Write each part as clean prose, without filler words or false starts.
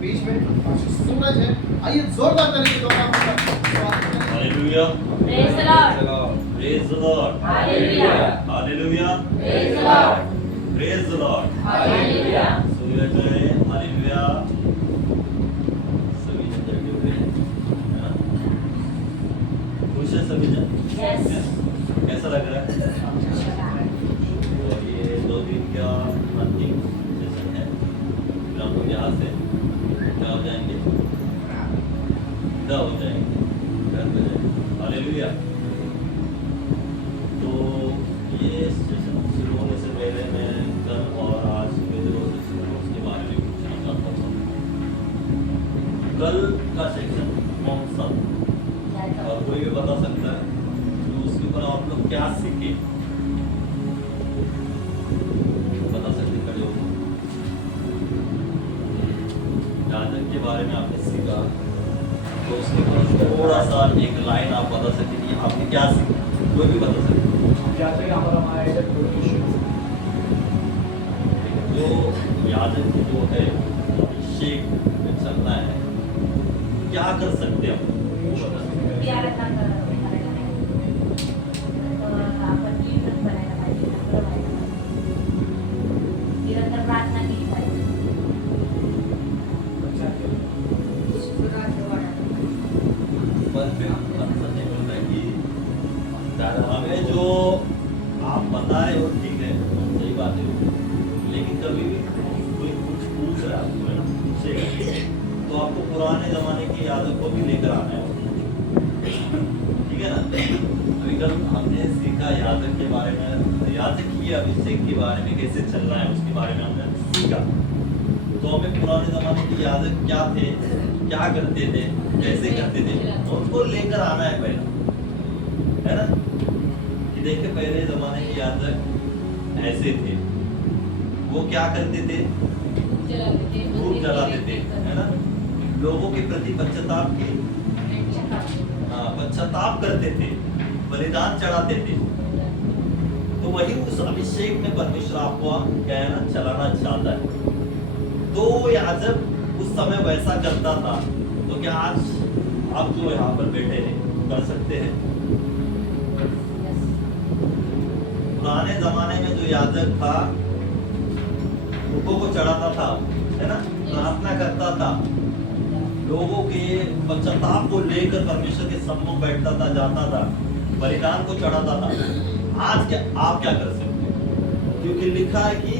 बीच में सूरज है। आइए जोरदार तरीके से hallelujah, Praise the Lord. Praise the Lord, Hallelujah. Hallelujah, Praise the Lord. Praise the Lord. Hallelujah. सूरज है, हालेलुया। सभी जन जगे हुए हैं, है ना? खुश है सभी जन? Yes. कैसा लग रहा है? और ये 2 दिन का अंतिम सेशन है। फिर हम लोग यहाँ से क्या हो जाएंगे? विदा हो जाएंगे, घर पे जाएंगे। हालेलुया। तो ये सेशन शुरू होने से पहले मैं कल और आज के जो सेशन है उसके बारे में पूछना चाहता हूँ। कल का सेशन कौन सा था? और कोई भी बता सकता है तो उसके ऊपर आप लोग क्या सीखे? बता सकते खड़े हो? याजक के बारे में आपने सीखा तो उसके बाद थोड़ा सा एक लाइन आप बता सकते कि आपने क्या सीखा? कोई भी बता सकते। जो याजक जो है अभिषेक में चलना है, क्या कर सकते हैं हम? वो बता सकते हैं। निरंतर प्रार्थना केली पाहिजे. पर फिर ऐसा नहीं मिल रहा है कि हमें जो आप बताए वो ठीक है, सही बात है, लेकिन कभी भी कोई कुछ पूछ रहा है आपको, है ना, पूछेगा तो आपको पुराने जमाने की यादों को भी लेकर आना है, ठीक है ना? अभी कल हमने सीखा याजक के बारे में, याजक की अभिषेक के बारे में कैसे चलना है उसके बारे में हमने सीखा। तो हमें पुराने जमाने के याजक क्या थे, क्या करते थे, कैसे करते थे, उनको लेकर आना है पहले, है ना? कि देखिए पहले जमाने के याजक ऐसे थे, वो क्या करते थे? धूप जलाते थे, है ना? लोगों के प्रति पश्चाताप करते थे, बलिदान चढ़ाते थे। तो वही उस अभिषेक में परमेश्वर आपको क्या है ना, चलाना चाहता है। तो याजक उस समय वैसा करता था, तो क्या आज आप जो यहाँ पर बैठे हैं कर सकते हैं? पुराने जमाने में जो याजक था धूपों को चढ़ाता था, है ना, प्रार्थना करता था, लोगों के पश्चाताप को लेकर परमेश्वर के सम्मुख बैठता था, जाता था, बलिदान को चढ़ाता था। आज क्या आप क्या कर सकते हैं? क्योंकि लिखा है कि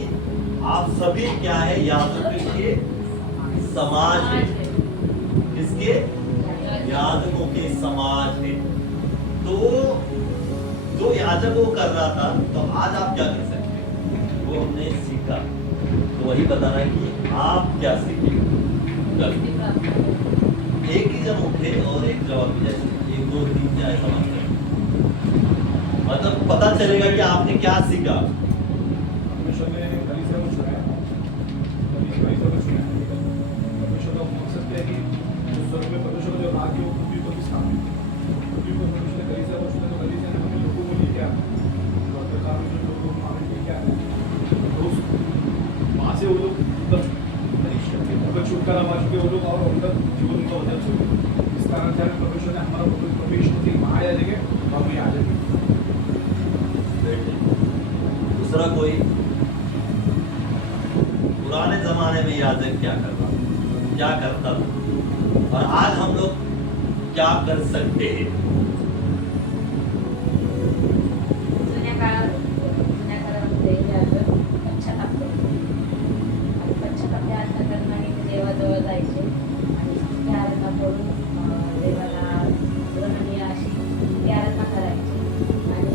आप सभी क्या है, याजकों के समाज है। किसके? याजकों के समाज है। तो जो याजक वो कर रहा था, तो आज आप क्या कर सकते हैं? वो हमने सीखा, तो वही बताना है कि आप क्या सीखे। एक ही जन उठे और एक जवाब दिया, 1 2 3 क्या ऐसा मतलब पता चलेगा कि आपने क्या सीखा। छुटकारा पा चुके वो लोग और उनका जीवन उनका बदल चुके। इस कारण से परमेश्वर ने हमारा प्रवेश होते महायाजक है, तो हम याजक हैं। दूसरा कोई पुराने जमाने में याजक क्या कर रहा था, क्या करता था, और आज हम लोग क्या कर सकते हैं? जुन्या काळामध्ये याजक पश्चाताप करत होते. आणि पश्चाताप त्या अर्थ करणारे ते देवाजवळ जायचे आणि स्तुती आराधना करून देवाला ग्रहणीय अशी स्तुती आराधना करायची. आणि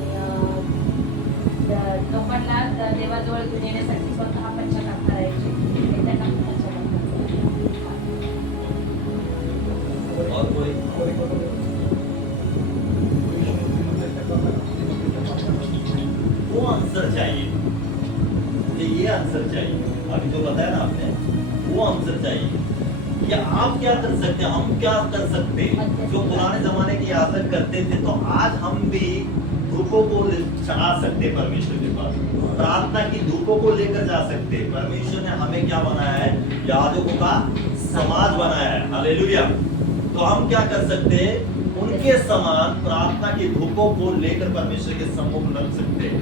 लोकांना देवाजवळ घेऊन येण्यासाठी स्वतः पश्चाताप करायचे. हे त्यांना पश्चाताप करतात. और कोई वो आंसर चाहिए, मुझे ये आंसर चाहिए। अभी जो बताया ना आपने, वो आंसर चाहिए कि आप क्या कर सकते हैं, हम क्या कर सकते हैं। जो पुराने जमाने के याजक करते थे, तो आज हम भी धूपों को चढ़ा सकते हैं परमेश्वर के पास, प्रार्थना की धूपों को लेकर जा सकते हैं। परमेश्वर ने हमें क्या बनाया है? याजकों का समाज बनाया है। हालेलुया। तो हम क्या कर सकते हैं, उनके समान प्रार्थना की धूपों को लेकर परमेश्वर के सम्मुख लग सकते हैं।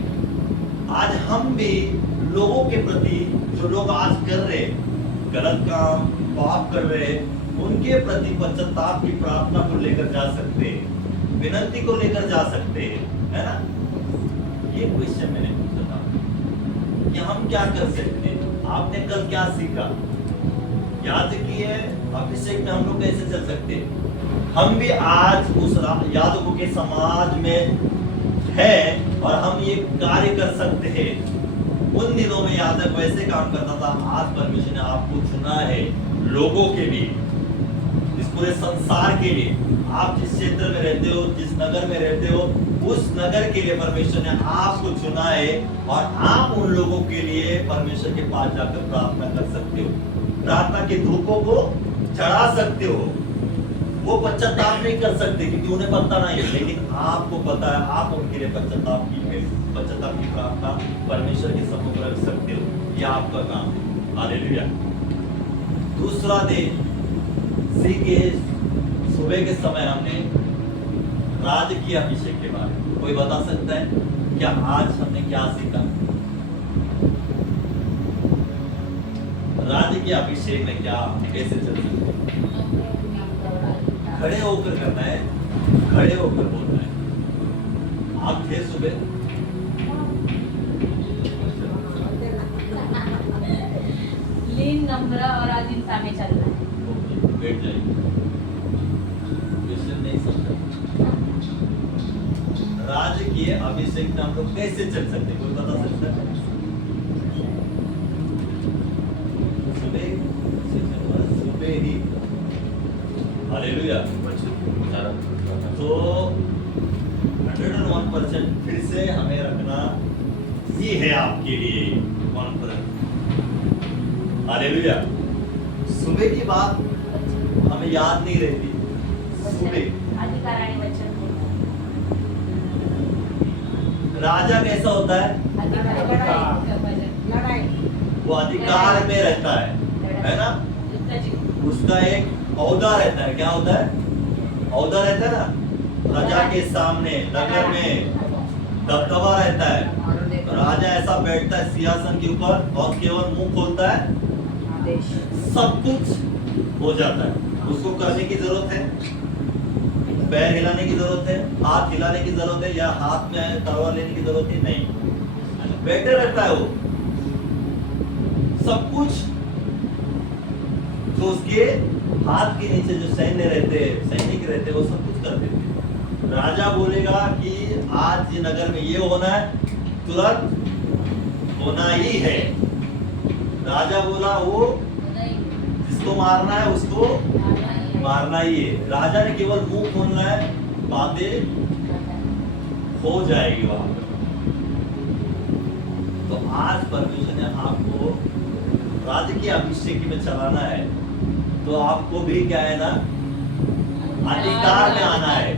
आज हम भी लोगों के प्रति, जो लोग आज कर रहे गलत काम, पाप कर रहे, उनके प्रति पश्चाताप की प्रार्थना को लेकर जा सकते हैं, विनती को लेकर जा सकते हैं, है ना। ये क्वेश्चन मैंने पूछा था कि हम क्या कर सकते हैं। आपने कल क्या सीखा, याद किए, अभिषेक में हम लोग कैसे चल सकते हैं। हम भी आज उस याजकों के समाज में हैं और हम ये कार्य कर सकते हैं। उन दिनों में याजक वैसे काम करता था, आज परमेश्वर ने आपको चुना है लोगों के लिए, इस पूरे संसार के लिए। आप जिस क्षेत्र में रहते हो, जिस नगर में रहते हो, उस नगर के लिए परमेश्वर ने आपको चुना है और आप उन लोगों के लिए परमेश्वर के पास जाकर प्रार्थना कर सकते हो, प्रार्थना के धूपों को चढ़ा सकते हो। वो पश्चाताप नहीं कर सकते क्योंकि उन्हें पता नहीं है, लेकिन आपको पता है, आप उनके लिए पश्चाताप की प्रार्थना परमेश्वर के सम्मुख रख सकते हो। यह आपका काम है। हालेलुया। दूसरा दिन सीखे, सुबह के समय हमने राजकीय अभिषेक के बारे में, कोई बता सकता है क्या आज हमने क्या सीखा। राजकीय अभिषेक में क्या, कैसे चल सकते, खड़े होकर करना है, खड़े होकर बोलना है। आप थे सुबह, लीन, नम्र और अधीनता में चलना है। बैठ जाइए, क्वेश्चन नहीं समझा। राजकीय अभिषेक में हम लोग कैसे चल सकते, कोई बता सकता है। सुबह ही। हालेलुया। तो 101% फिर से हमें रखना ही है आपके लिए कॉन्फ्रेंस। हालेलुया। सुबह की बात हमें याद नहीं रहती। सुबह अधिकार आणि वचन बोलणं। राजा कैसा होता है, लढाई, वो अधिकार में रहता है ना। उसका एक औहदा रहता है, क्या होता है, औहदा रहता है ना। प्रजा के सामने नगर में दबदबा रहता है। राजा ऐसा बैठता है सिंहासन के ऊपर और केवल मुंह खोलता है, सब कुछ हो जाता है। उसको करने की जरूरत है, पैर हिलाने की जरूरत है, हाथ हिलाने की जरूरत है, या हाथ में तलवार लेने की जरूरत ही नहीं। बैठे रहता है वो, सब कुछ जो उसके हाथ के नीचे जो सैन्य रहते, सैनिक रहते, वो सब कुछ कर देते। राजा बोलेगा कि आज ये नगर में ये होना है, तुरंत होना ही है। राजा बोला वो जिसको मारना है उसको मारना ही है। राजा ने केवल मुंह खोलना है, बातें हो जाएगी वहां पर। तो आज परमेश्वर ने आपको राजकीय अभिषेक में चलाना है, तो आपको भी क्या है ना, अधिकार में आना है,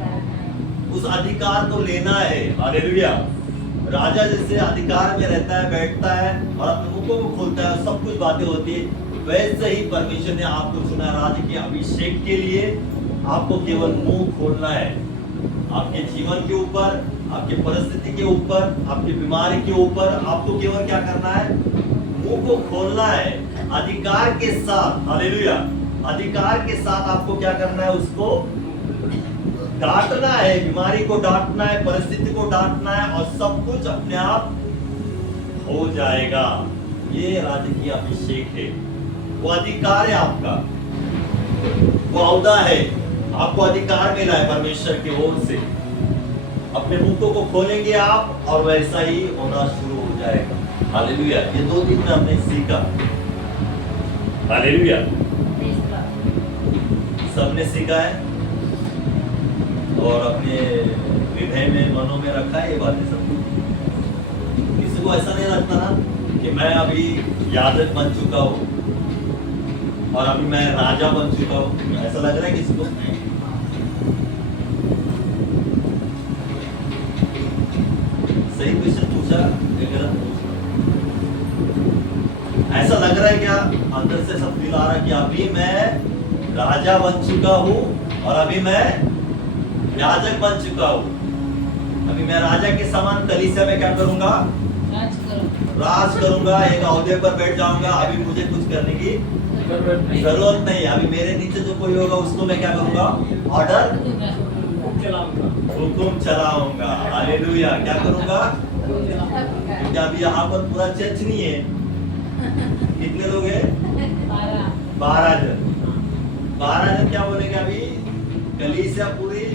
उस अधिकार को लेना है। हालेलुया। राजा जैसे अधिकार में रहता है, बैठता है और अपने मुखों को खोलता है, सब कुछ बातें होती है, वैसे ही परमेश्वर ने आपको चुना राजकीय अभिषेक के लिए। आपको केवल मुंह खोलना है, आपके जीवन के ऊपर, आपकी परिस्थिति के ऊपर, आपकी बीमारी के ऊपर आपको केवल क्या करना है, मुंह को खोलना है अधिकार के साथ। हालेलुया। अधिकार के साथ आपको क्या करना है, उसको डांटना है, बीमारी को डांटना है, परिस्थिति को डांटना है और सब कुछ अपने आप हो जाएगा। ये राजकीय अभिषेक है, वो अधिकार है आपका, वो औहदा है, आपको अधिकार मिला है परमेश्वर की ओर से। अपने मुंह को खोलेंगे आप और वैसा ही होना शुरू हो जाएगा। हालेलुया। ये 2 दिन में हमने सीखा। हालेलुया। सबने सीखा है और अपने हृदय में, मनों में रखा है ये बातें सब। किसी को ऐसा नहीं लगता ना कि मैं अभी याजक बन चुका हूँ और अभी मैं राजा बन चुका हूँ, ऐसा लग रहा है किसी को? सही क्वेश्चन पूछा, गलत पूछा? ऐसा लग रहा है क्या? अंदर से सब फील आ रहा है कि अभी मैं राजा बन चुका हूँ और अभी मैं याजक बन चुका हूँ। अभी मैं राजा के समान कलीसिया में क्या करूंगा? राज करो। राज करूंगा, एक ओहदे पर बैठ जाऊंगा। अभी मुझे कुछ करने की जरूरत नहीं है। अभी मेरे नीचे जो कोई होगा उसको मैं क्या करूंगा? ऑर्डर, हुकुम चलाऊंगा। हालेलुया। क्या करूंगा? क्योंकि अभी यहाँ पर पूरा चर्च नहीं है। कितने लोग हैं? 12 जन। 12 जन क्या बोलेंगे? अभी कलीसिया पूरी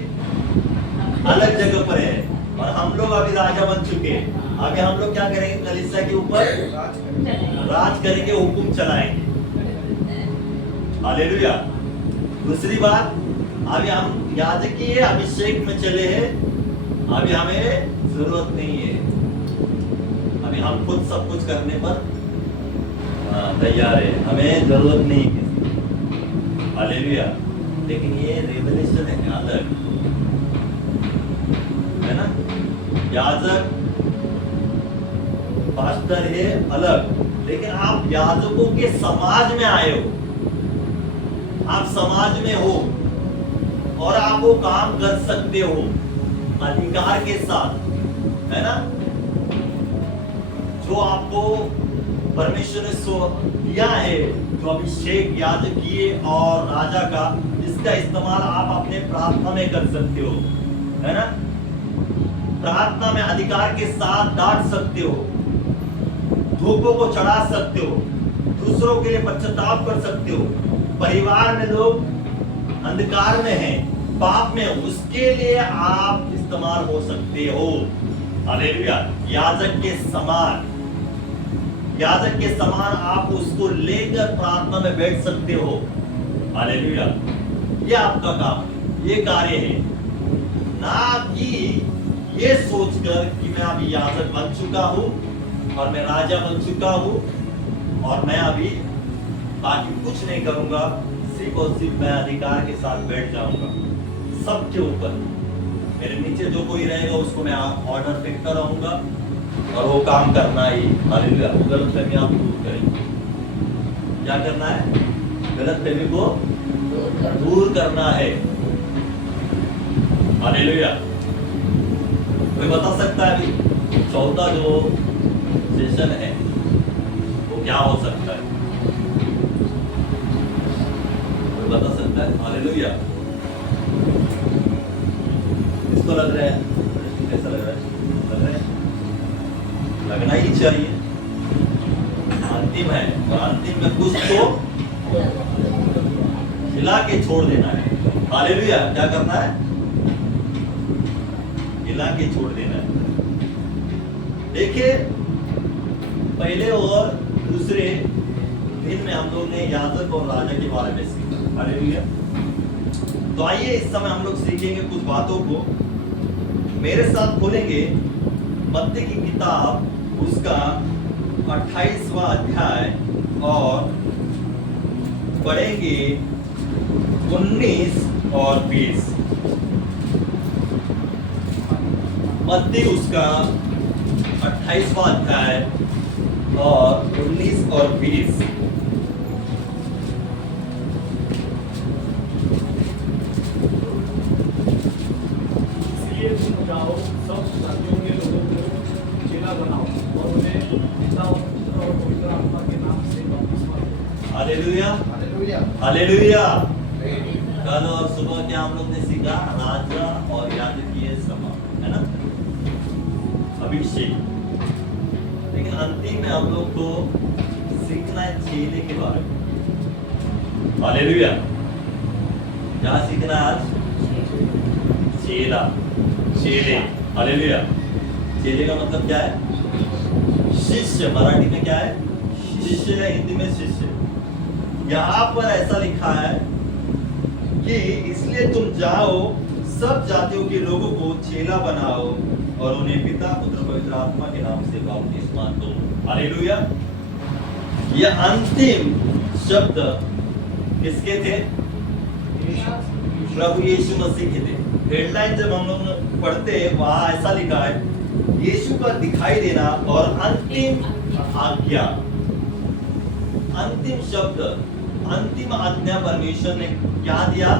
अलग जगह पर है और हम लोग अभी राजा बन चुके हैं। अभी हम लोग क्या करेंगे? कलीसिया के ऊपर राज करेंगे, हुकुम चलाएंगे। हालेलुया। दूसरी बात, अभी हम याजकीय अभिषेक में चले हैं। अभी हमें जरूरत नहीं है, अभी हम खुद सब कुछ करने पर तैयार है। हमें जरूरत नहीं है किसी। हालेलुया। लेकिन ये रेवलेशन है अलग, है ना? याजक पास्टर है अलग, लेकिन आप याजकों के समाज में आए हो। आप समाज में हो और आप वो काम कर सकते हो अधिकार के साथ, है ना? जो आपको परमेश्वर ने सो दिया है, जो अभिषेक याजकीय और राजा का, जिसका इस्तेमाल आप अपने प्रार्थना में कर सकते हो, है ना? प्रार्थना में अधिकार के साथ डांट सकते हो, धूपों को चढ़ा सकते हो, दूसरों के लिए पश्चाताप कर सकते हो। परिवार में लोग अंधकार में हैं, पाप में, उसके लिए आप इस्तेमाल हो सकते हो। हालेलुया। याजक के समान, याजक के समान आप उसको लेकर प्रार्थना में बैठ सकते हो। हालेलुया। ये आपका काम, ये कार्य है, ना कि ये सोचकर कि मैं अभी याजक बन चुका हूं और मैं राजा बन चुका हूं और मैं अभी बाकी कुछ नहीं करूंगा, सिर्फ और सिर्फ मैं अधिकार के साथ बैठ जाऊंगा सबके ऊपर। मेरे नीचे जो कोई रहेगा उसको मैं ऑर्डर फेंकता रहूंगा और वो काम करना ही। हालेलुया। गलतफहमी आप दूर करेंगे। क्या करना है? गलतफहमी को दूर करना है। हालेलुया। कोई बता सकता है अभी चौथा जो सेशन है वो क्या हो सकता है? कोई बता सकता है? हालेलुया। इसको लग रहा है, कैसा लग रहा है? लग रहा है, लगना ही चाहिए। अंतिम है और अंतिम में कुछ तो हिला के छोड़ देना है। हालेलुया। क्या करना है? हिला के छोड़ देना है। देखिए, पहले और दूसरे दिन में हम लोग ने याजक और राजा के बारे में सीखा। हालेलुया। तो आइए इस समय हम लोग सीखेंगे कुछ बातों को। मेरे साथ खोलेंगे मत्ती की किताब, उसका 28वां अध्याय और पढ़ेंगे 19 और 20। मत्ती उसका 28वां अध्याय और 19 और 20। इसलिए तुम जाओ, सब जातियों के लोगों को चेला बनाओ और उन्हें पिता और पुत्र और पवित्र आत्मा के नाम से बपतिस्मा दो। हालेलुया। हालेलुया। हालेलुया। कल और सुबह क्या हम लोग ने सीखा? राजा और याजकीय सभा, है ना? अभिषेक। लेकिन अंतिम में हम लोग को सीखना है चेले के बारे में। हालेलुया। क्या सीखना है आज? चेला, चेले। हालेलुया। चेले का मतलब क्या है? शिष्य। मराठी में क्या है? शिष्य है, हिंदी में शिष्य। यहाँ पर ऐसा लिखा है कि इसलिए तुम जाओ, सब जातियों के लोगों को चेला बनाओ और उन्हें पिता पुत्र पवित्र आत्मा के नाम से बपतिस्मा दो। हालेलुया। ये अंतिम शब्द किसके थे? प्रभु यीशु मसीह के थे। हेडलाइन जब हम लोग पढ़ते हैं वहां ऐसा लिखा है, यीशु का दिखाई देना और अंतिम आज्ञा। अंतिम शब्द, अंतिम आज्ञा परमेश्वर ने क्या दिया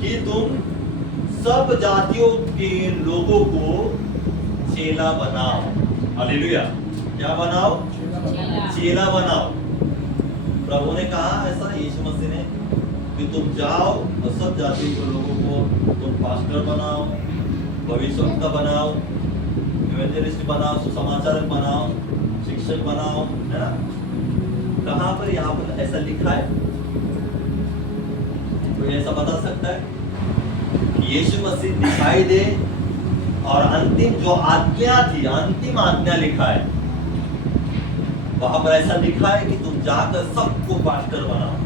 कि तुम सब जातियों के लोगों को चेला बनाओ। हालेलुया। क्या बनाओ? चेला बनाओ। प्रभु ने कहा ऐसा, यीशु मसीह ने, कि तुम जाओ और सब जातियों के लोगों को तुम पास्टर बनाओ, भविष्यवक्ता बनाओ, इवेंजलिस्ट बनाओ, सुसमाचारक बनाओ, शिक्षक बनाओ, है ना? कहाँ पर यहाँ पर ऐसा लिखा है? कोई ऐसा बता सकता है कि यीशु मसीह दिखाई दे और अंतिम जो आज्ञा थी, अंतिम आज्ञा लिखा है, वहां पर ऐसा लिखा है कि तुम जाकर सबको पास्टर बनाओ,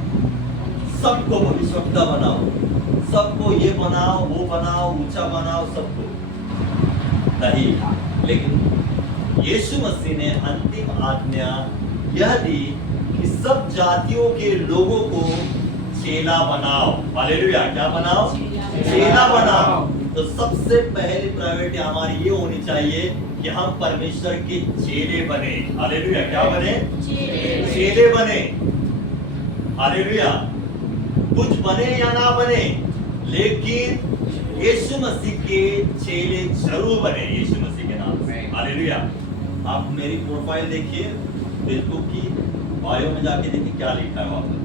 सबको भविष्यवक्ता बनाओ, सबको ये बनाओ, वो बनाओ, ऊंचा बनाओ, सबको नहीं। लेकिन यीशु मसीह ने अंतिम आज्ञा यह दी कि सब जातियों के लोगों को चेला बनाओ। हालेलुया। क्या बनाओ? चेला बनाओ। तो सबसे पहली प्रायोरिटी हमारी ये होनी चाहिए कि हम परमेश्वर के चेले बने। हालेलुया। क्या बने? चेले बने। हालेलुया। कुछ बने या ना बने, लेकिन यीशु मसीह के चेले जरूर बने, यीशु मसीह के नाम से। हालेलुया। आप मेरी प्रोफाइल देखिए फेसबुक की, बायो में जाके देखिए क्या लिखा है वहां पर।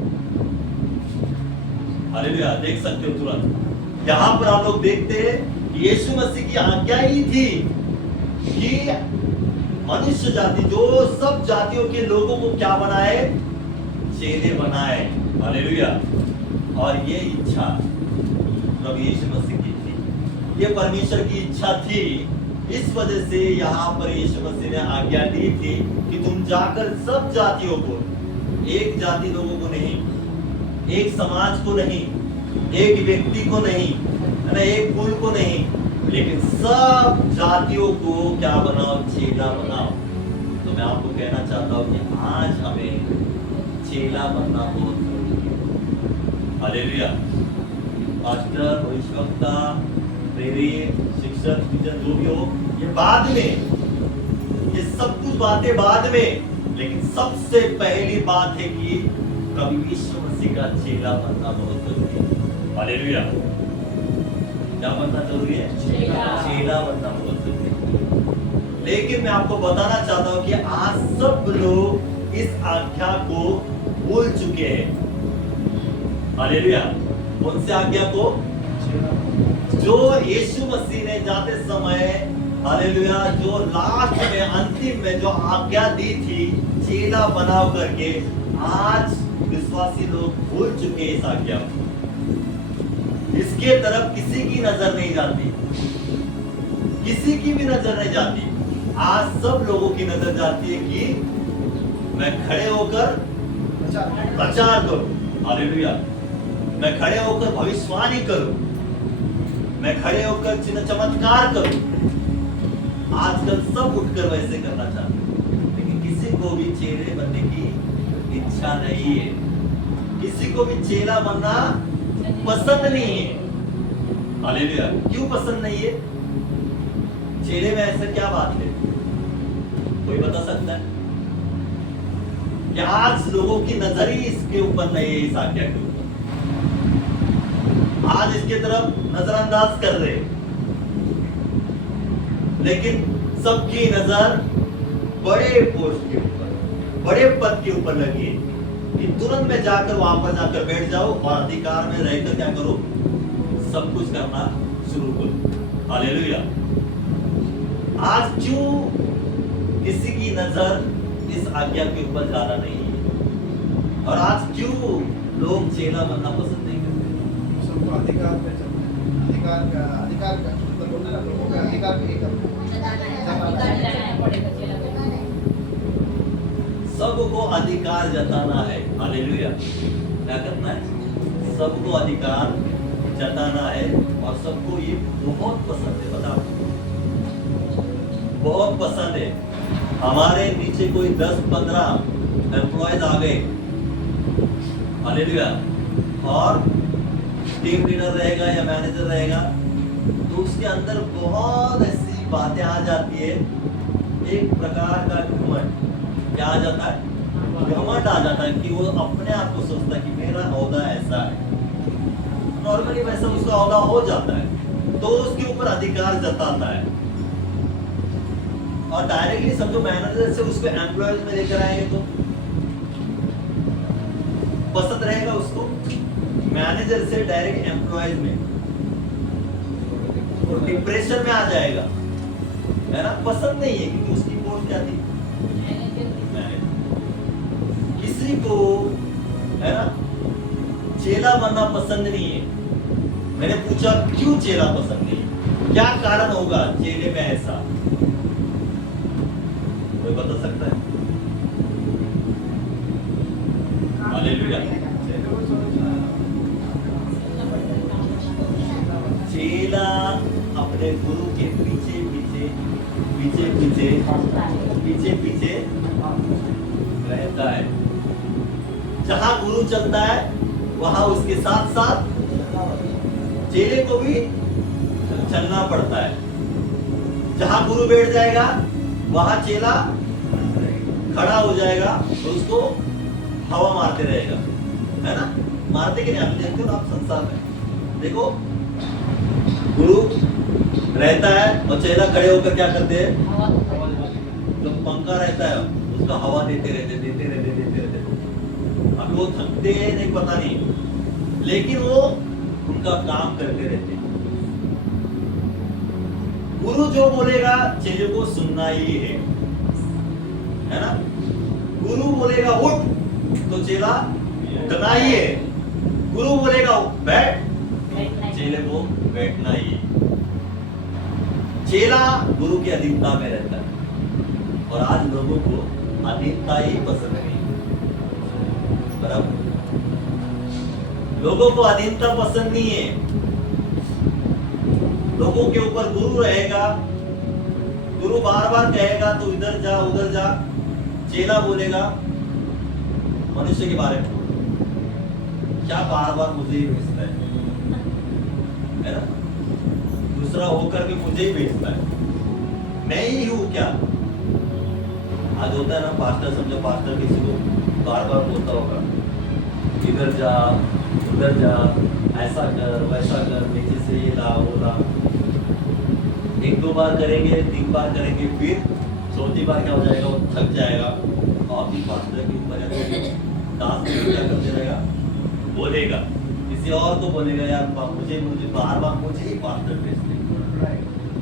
हालेलुया। देख सकते हो तुरंत। यहाँ पर आप लोग देखते हैं कि यीशु मसीह की आज्ञा ही थी कि मनुष्य जाति, जो सब जातियों के लोगों को क्या बनाए? चेले बनाए। हालेलुया। और ये इच्छा प्रभु यीशु मसीह की थी, ये परमेश्वर की इच्छा थी। इस वजह से यहाँ पर यीशु मसीह ने आज्ञा दी थी कि तुम जाकर सब जातियों को, एक जाति लोगों को नहीं, एक समाज को नहीं, एक व्यक्ति को नहीं, है ना, एक कुल को नहीं, लेकिन सब जातियों को क्या बनाओ? चेला बनाओ। तो मैं आपको कहना चाहता हूँ कि आज हमें चेला बनना बहुत जरूरी है। हालेलुया। पास्टर, भविष्यवक्ता, प्रेरित, शिक्षक, टीचर, जो भी हो, ये बाद में, ये सब कुछ बातें बाद में, लेकिन सबसे पहली बात है कि प्रभु यीशु मसीह का चेला बनना बहुत जरूरी है। हालेलुया। क्या बनना जरूरी है? चेला बनना बहुत जरूरी है। लेकिन मैं आपको बताना चाहता हूं कि आज सब लोग इस आज्ञा को भूल चुके हैं। हालेलुया। कौन सी आज्ञा को? जो यीशु मसीह ने जाते समय, हालेलुया, जो लास्ट में, अंतिम में जो आज्ञा दी थी चेला बनाओ करके, आज विश्वासी लोग भूल चुके इस आज्ञा को। इसके तरफ किसी की नजर नहीं जाती, किसी की भी नजर नहीं जाती। आज सब लोगों की नजर जाती है कि मैं खड़े होकर प्रचार करूं। हालेलुया। मैं खड़े होकर भविष्यवाणी करूं, मैं खड़े होकर चिन्ह चमत्कार करूं। आजकल सब उठकर वैसे करना चाहते हैं, लेकिन किसी को भी चेले बनने की इच्छा नहीं है, किसी को भी चेला बनना पसंद नहीं है। हालेलुया। क्यों पसंद नहीं है? चेले में ऐसा क्या बात है? कोई बता सकता है? कि आज लोगों की नजर ही इसके ऊपर नहीं है, इस आज्ञा के ऊपर। आज इसके तरफ नजरअंदाज कर रहे, लेकिन सबकी नजर बड़े पोस्ट के ऊपर, बड़े पद के ऊपर लगी है कि तुरंत में जाकर वहां पर जाकर बैठ जाओ और अधिकार में रहकर क्या करो? सब कुछ करना शुरू करो। हालेलुया। आज क्यों किसी की नजर इस आज्ञा के ऊपर ज्यादा नहीं है? और आज क्यों लोग चेला बनना पसंद नहीं करते? सबको अधिकार पे चलना है। अधिकार का मतलब होता है ना, लोगों का अधिकार पे ही करना है। सबको अधिकार जताना है। हालेलुया। क्या करना है? सबको अधिकार जताना है। और सबको ये बहुत पसंद है, बताओ, बहुत पसंद है। हमारे नीचे कोई 10-15 एम्प्लॉयज आ गए, हालेलुया, और टीम लीडर रहेगा या मैनेजर रहेगा, तो उसके अंदर बहुत ऐसी बातें आ जाती है, एक प्रकार का घमंड। क्या आ जाता है? घमंड आ जाता है कि वो अपने आप को सोचता है कि मेरा औहदा ऐसा है। नॉर्मली वैसा उसका औहदा हो जाता है तो उसके ऊपर अधिकार जताता है, और डायरेक्टली समझो मैनेजर से उसको एम्प्लॉयज में लेकर आएंगे तो पसंद रहेगा उसको। मैनेजर से डायरेक्ट एम्प्लॉयज में तो डिप्रेशन में आ जाएगा, है ना। पसंद नहीं है क्योंकि उसकी पोस्ट क्या थी, किसी को, है ना, चेला बनना पसंद नहीं है। मैंने पूछा क्यों चेला पसंद नहीं है, क्या कारण होगा चेले में ऐसा, कोई बता सकता है? हालेलुया। चेला अपने गुरु के पीछे पीछे पीछे पीछे पीछे पीछे रहता है। जहां गुरु चलता है वहां उसके साथ साथ चेले को भी चलना पड़ता है। जहां गुरु बैठ जाएगा वहां चेला खड़ा हो जाएगा तो उसको हवा मारते रहेगा, है ना। मारते कि नहीं, आप देखते हो आप संसार में देखो, गुरु रहता है और चेला खड़े होकर क्या करते हैं, जो पंखा रहता है उसका हवा देते रहते। अब वो थकते हैं नहीं पता नहीं, लेकिन वो उनका काम करते रहते हैं। गुरु जो बोलेगा चेले को सुनना ही है ना। गुरु बोलेगा उठ तो चेला उठना ही है, गुरु बोलेगा बैठ चेले को बैठना ही है। चेला गुरु की अधीनता में रहता है, और आज लोगों को अधीनता ही पसंद नहीं, बराबर। लोगों को अधीनता पसंद नहीं है। लोगों के ऊपर गुरु रहेगा, गुरु बार बार कहेगा तो इधर जा उधर जा, चेला बोलेगा मनुष्य के बारे में क्या बार बार मुझे ही भेजता है ना, दूसरा होकर भी मुझे ही भेजता है, मैं ही हूं क्या। आज होता है ना, पास्टर समझो, पास्टर किसी को बार बार बोलता होगा इधर जा उधर जा, ऐसा कर वैसा कर, नीचे से ये ला वो ला। एक दो बार करेंगे, तीन बार करेंगे, फिर चौथी बार क्या हो जाएगा, वो थक जाएगा और भी पास्टर के ऊपर क्या करते रहेगा, बोलेगा किसी और को बोलेगा यार मुझे मुझे बार बार मुझे ही पास्टर भेजते,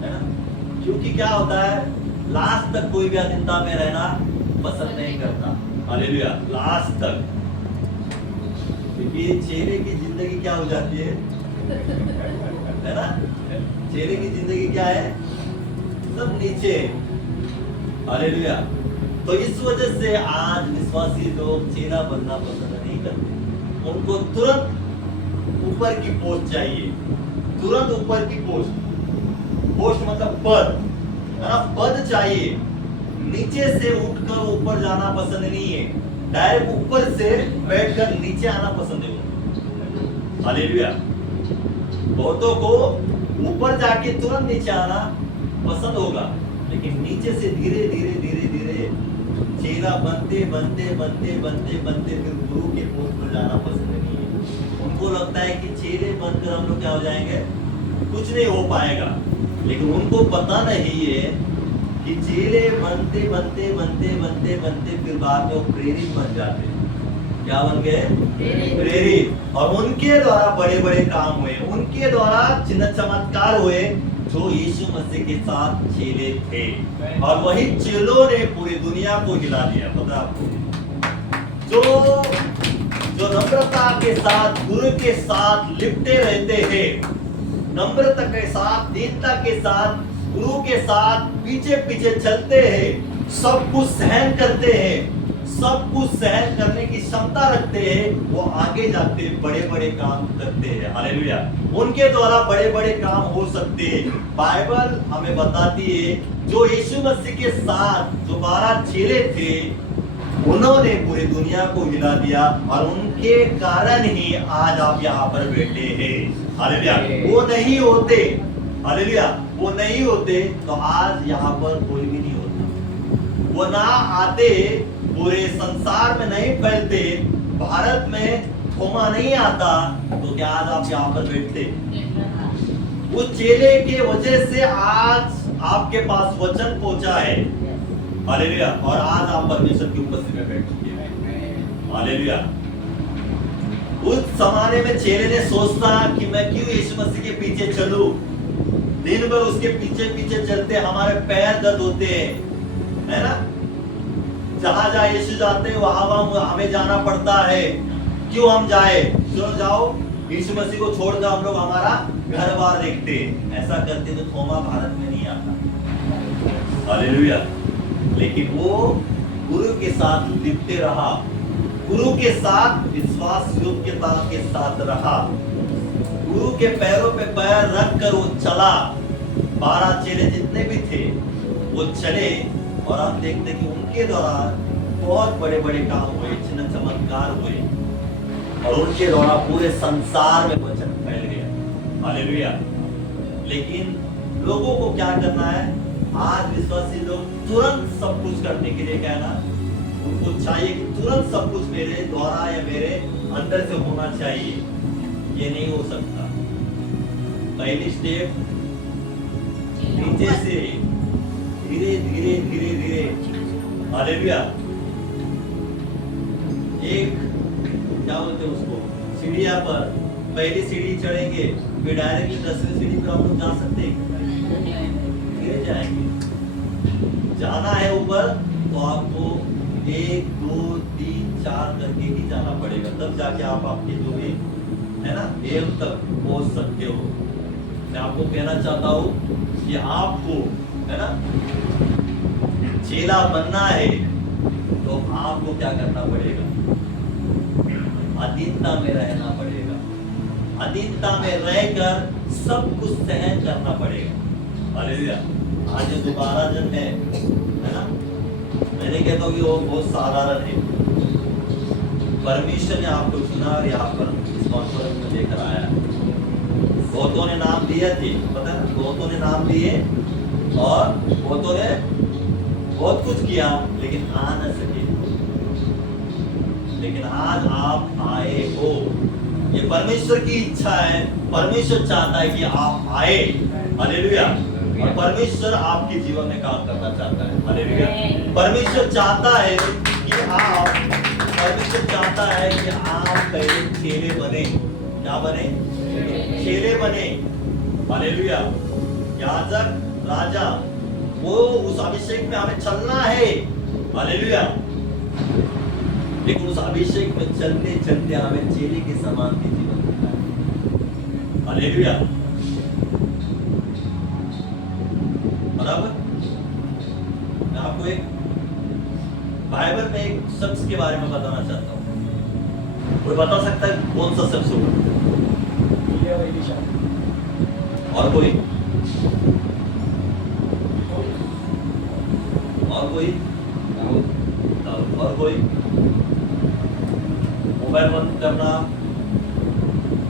है ना। क्योंकि क्या होता है, लास्ट तक कोई भी अधीनता में रहना पसंद नहीं करता। हालेलुया, लास्ट तक। क्योंकि चेले की जिंदगी क्या हो जाती है ना, चेले की जिंदगी क्या है, सब नीचे। हालेलुया। तो इस वजह से आज विश्वासी लोग चेला बनना पसंद नहीं करते। उनको तुरंत ऊपर की पोस्ट चाहिए, तुरंत ऊपर की पोस्ट। पोस्ट मतलब पद, है ना, पद चाहिए। नीचे से उठकर ऊपर जाना पसंद नहीं है, डायरेक्ट ऊपर से बैठकर नीचे आना पसंद है। हालेलुया। बहुतों को ऊपर जाके तुरंत नीचे आना पसंद होगा, लेकिन नीचे से धीरे धीरे धीरे धीरे चेला बनते बनते बनते बनते बनते फिर गुरु के पोस्ट पर जाना पसंद नहीं है। उनको लगता है कि चेले बनकर हम लोग क्या हो जाएंगे, कुछ नहीं हो पाएगा। लेकिन उनको पता नहीं है कि चेले बनते बनते बनते बनते बनते फिर बाद में वो प्रेरित बन जाते। क्या बन गए? प्रेरित। और उनके द्वारा बड़े बड़े काम हुए, उनके द्वारा चिन्ह चमत्कार हुए, जो यीशु मसीह के साथ चेले थे। और वही चेलों ने पूरी दुनिया को हिला दिया। पता आपको, जो नम्रता के साथ गुरु के साथ लिपटे रहते हैं, नम्रता के साथ दीनता के साथ गुरु के साथ पीछे पीछे चलते हैं, सब कुछ सहन करते हैं, सब कुछ सहन करने की क्षमता रखते हैं, वो आगे जाते बड़े बड़े काम करते हैं। हालेलुया। उनके द्वारा बड़े बड़े काम हो सकते हैं। बाइबल हमें बताती है जो यीशु मसीह के साथ जो 12 चेले थे, उन्होंने पूरी दुनिया को हिला दिया, और उनके कारण ही आज आप यहाँ पर बैठे हैं। हालेलुया। वो नहीं होते, हालेलुया, वो नहीं होते तो आज यहाँ पर कोई भी नहीं होता। वो ना आते पूरे संसार में नहीं फैलते, भारत में थोमा नहीं आता, तो क्या आज आप यहाँ पर बैठते? उस चेले के वजह से आज आपके पास वचन पहुंचा है। हालेलुया। और आज आप परमेश्वर की उपस्थिति में बैठ चुके हैं। हालेलुया। उस जमाने में चेले ने सोचता कि मैं क्यों यीशु मसीह के पीछे चलूं, दिन भर उसके पीछे पीछे चलते हमारे पैर दर्द होते हैं, है ना? जहां जहां यीशु जाते हैं वहां हमें जाना पड़ता है, क्यों हम जाए? चलो जाओ, यीशु मसीह को छोड़कर हम लोग हमारा घर बार देखते। ऐसा करते तो थोमा भारत में नहीं आता। हालेलुया। लेकिन वो गुरु के साथ लिपटे रहा, गुरु के साथ विश्वास योग्यता के साथ रहा, गुरु के पैरों पे पैर रख कर वो चला। 12 चेले जितने भी थे वो चले, और आप देखते कि उनके द्वारा बहुत बड़े बड़े काम हुए, चिन्ह चमत्कार हुए, और उनके द्वारा पूरे संसार में वचन फैल गया। हालेलुया। लेकिन लोगों को क्या करना है? आज विश्वासी लोग तुरंत सब कुछ करने के लिए कहना, उनको चाहिए कि तुरंत सब कुछ मेरे द्वारा या मेरे अंदर से होना चाहिए। ये नहीं हो सकता। पहली स्टेप नीचे से धीरे धीरे धीरे धीरे। हालेलुया। एक क्या बोलते हैं उसको, सीढ़ियां पर पहली सीढ़ी चढ़ेंगे, फिर डायरेक्टली 10वीं सीढ़ी पर हम लोग जा सकते हैं? धीरे जाएंगे। जाना है ऊपर तो आपको 1 2 3 4 करके ही जाना पड़ेगा, तब जाके आप आपके जो भी है ना एम तक पहुंच सकते हो। मैं आपको कहना चाहता हूँ कि आपको है ना चेला बनना है तो आपको क्या करना पड़ेगा? अधीनता में रहना पड़ेगा। अधीनता में रहकर सब कुछ सहन करना पड़ेगा। हालेलुया। आज जो 12 जन है ना, मैंने कहता हूँ कि वो बहुत साधारण है। परमेश्वर ने आपको चुना और यहाँ पर इस कॉन्फ्रेंस में लेकर आया। बहुतों ने नाम दिए थे, पता है, बहुतों ने नाम दिए और बहुतों ने बहुत कुछ किया, लेकिन आ न सके। लेकिन आज आप आए हो, ये परमेश्वर की इच्छा है। परमेश्वर चाहता है कि आप आए। हालेलुया। और परमेश्वर आपके जीवन में काम करना चाहता है। हालेलुया। परमेश्वर चाहता है कि आप, परमेश्वर चाहता है कि आप पहले चेले बने। क्या बने? चेले बने। हालेलुया। याजक, राजा, वो उस अभिषेक में हमें चलना है। हालेलुया। लेकिन उस अभिषेक में चलते चलते हमें चेले के समान के जीवन जीना है। हालेलुया। बराबर। मैं आपको एक बाइबल में एक शख्स के बारे में बताना चाहता हूँ। कोई बता सकता है कौन सा शख्स होगा? और कोई? और कोई? और कोई? मोबाइल बंद करना।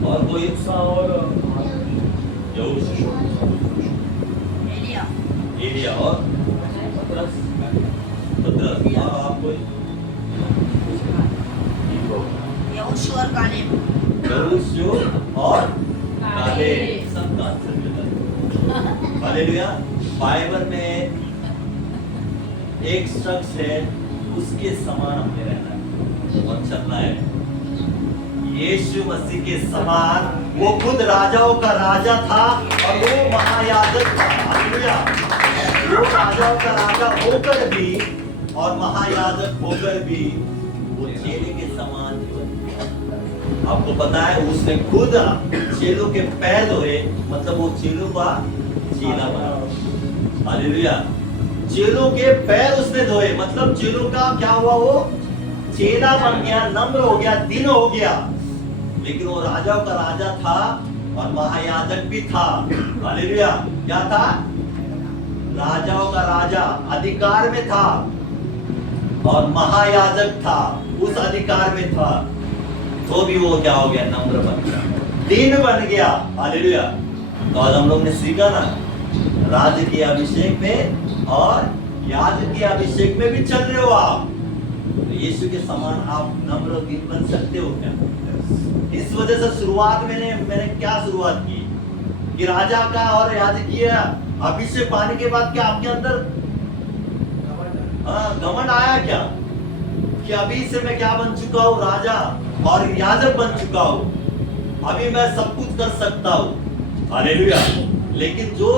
और कोई? एलिया और पतरस। और आप कोई? यहोशू और कालेब। यहोशू और कालेब। सब आंसर मिला। हालेलुया। बाइबल में एक शख्स है, उसके समान हमें रहना है और चलना है। यीशु मसीह के समान। वो खुद राजाओं का राजा था और वो महायाजक था। हालेलुया। वो राजाओं का राजा होकर भी और महायाजक होकर भी वो चेले के समान जीवन जिया। आपको पता है उसने खुद चेलों के पैर धोए, मतलब वो चेलों का चेला बना। हालेलुया। चेलों के पैर उसने धोए, मतलब चेलों का क्या हुआ? वो चेला बन गया, नम्र हो गया, दीन हो गया। लेकिन वो राजाओं का राजा था और महायाजक भी था। हालेलुया। क्या था? राजाओं का राजा, अधिकार में था, और महायाजक था, उस अधिकार में था। तो भी वो क्या हो गया? नम्र बन गया, दीन बन गया। हालेलुया। तो आज हम लोग ने सीखा ना, राज के अभिषेक में और याजक के अभिषेक में भी चल रहे हो आप। तो यीशु के समान आप नम्र दीन बन सकते हो क्या? इस वजह से शुरुआत मैंने क्या शुरुआत की कि राजा का और याजकीय अभिषेक पाने के बाद क्या आपके अंदर घमंड आया क्या कि अभी से मैं क्या बन चुका हूँ? राजा और याजक बन चुका हूँ, अभी मैं सब कुछ कर सकता हूँ। हालेलुया। लेकिन जो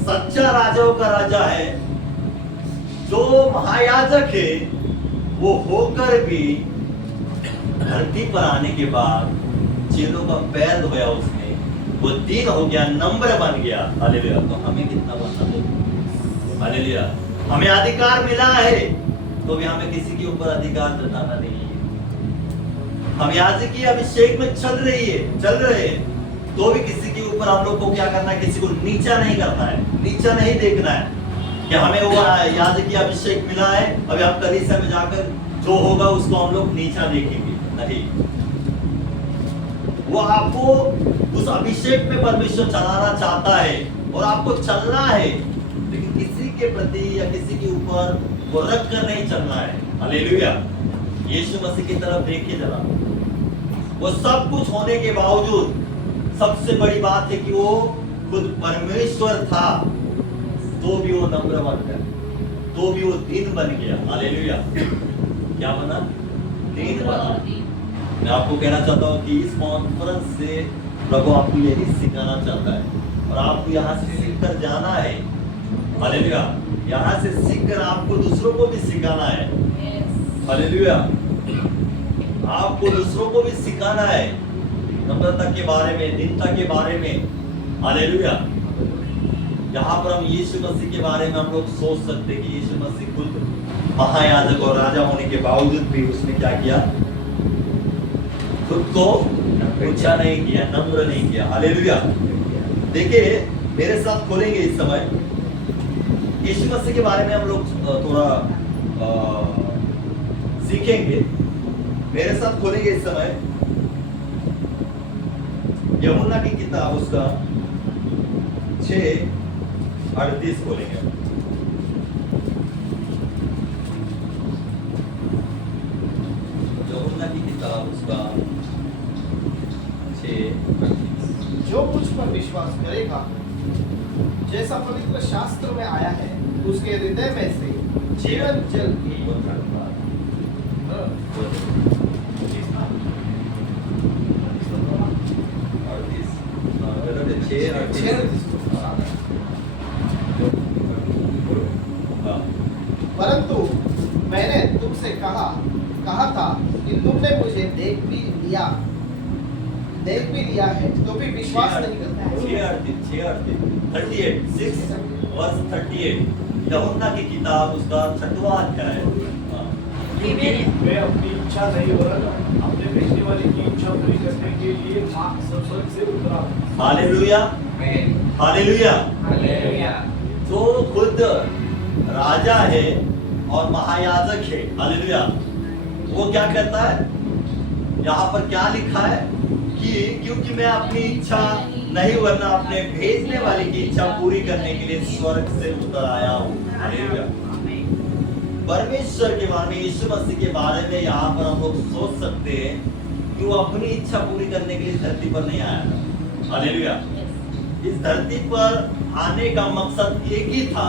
सच्चा राजाओं का राजा है, जो महायाजक है, वो होकर भी धरती पर आने के बाद चेलों का पैर धोया उसने, वो दीन हो गया, नम्र बन गया। हालेलुया। तो हमें कितना बनना चाहिए? हालेलुया। हमें अधिकार मिला है तो भी हमें किसी के ऊपर अधिकार जताना नहीं है। हम याजकीय अभिषेक में चल रहे हैं तो भी किसी के ऊपर हम लोग को क्या करना है? किसी को नीचा नहीं करना है, नीचा नहीं देखना है कि हमें वो याजकीय अभिषेक मिला है, अभी हम कलीसिया में जाकर जो होगा उसको हम लोग नीचा देखेंगे। नहीं, वो आपको उस अभिषेक में परमेश्वर चलाना चाहता है और आपको चलना है, लेकिन किसी के प्रति या किसी के ऊपर वो रख कर नहीं चलना है। हालेलुया। यीशु मसीह की तरफ देखिए जरा, वो सब कुछ होने के बावजूद सबसे बड़ी बात है कि वो खुद परमेश्वर था तो भी वो नम्र बन गया, तो भी वो दीन बन गया। हालेलुया। क्या बना? दीन बना। मैं आपको कहना चाहता हूँ कि इस कॉन्फ्रेंस से प्रभु आपको यही सिखाना चाहता है और आपको यहाँ से सीख कर जाना है। हालेलुया। यहाँ से सीख कर आपको दूसरों को भी सिखाना है। हालेलुया। आपको दूसरों को भी सिखाना है नम्रता के बारे में, दीनता के बारे में। हालेलुया। यहाँ पर हम यीशु मसीह के बारे में हम लोग सोच सकते हैं कि यीशु मसीह खुद महायाजक और राजा होने के बावजूद भी उसने क्या किया? खुद को ऊंचा नहीं किया, नम्र नहीं किया। हालेलुया। देखिए, मेरे साथ खोलेंगे इस समय यीशु मसीह के बारे में हम लोग थोड़ा सीखेंगे। मेरे साथ खोलेंगे इस समय यमुना की किताब, उसका 6:38 खोलेंगे। यमुना की किताब, उसका 6:38। जो मुझ पर विश्वास करेगा, जैसा पवित्र शास्त्र में आया है, उसके हृदय में से जीवन जल की परंतु मैंने तुमसे कहा था कि तुमने मुझे देख भी लिया है तो भी विश्वास नहीं करता। 38 यहुन्ना की किताब, उसका 6वां अध्याय। मैं अपनी इच्छा नहीं वरन अपने भेजने वाले की इच्छा पूरी करने के लिए स्वर्ग से उतरा। हालेलुया। हालेलुया। जो खुद राजा है और महायाजक है, हालेलुया, वो क्या कहता है? यहाँ पर क्या लिखा है कि क्योंकि मैं अपनी इच्छा नहीं वरना अपने भेजने वाले की इच्छा पूरी करने के लिए स्वर्ग से उतर आया हूँ। हालेलुया। परमेश्वर के बारे में, यीशु मसीह के बारे में यहाँ पर हम लोग सोच सकते हैं कि वो अपनी इच्छा पूरी करने के लिए धरती पर नहीं आया था। हालेलुया। इस धरती पर आने का मकसद एक ही था,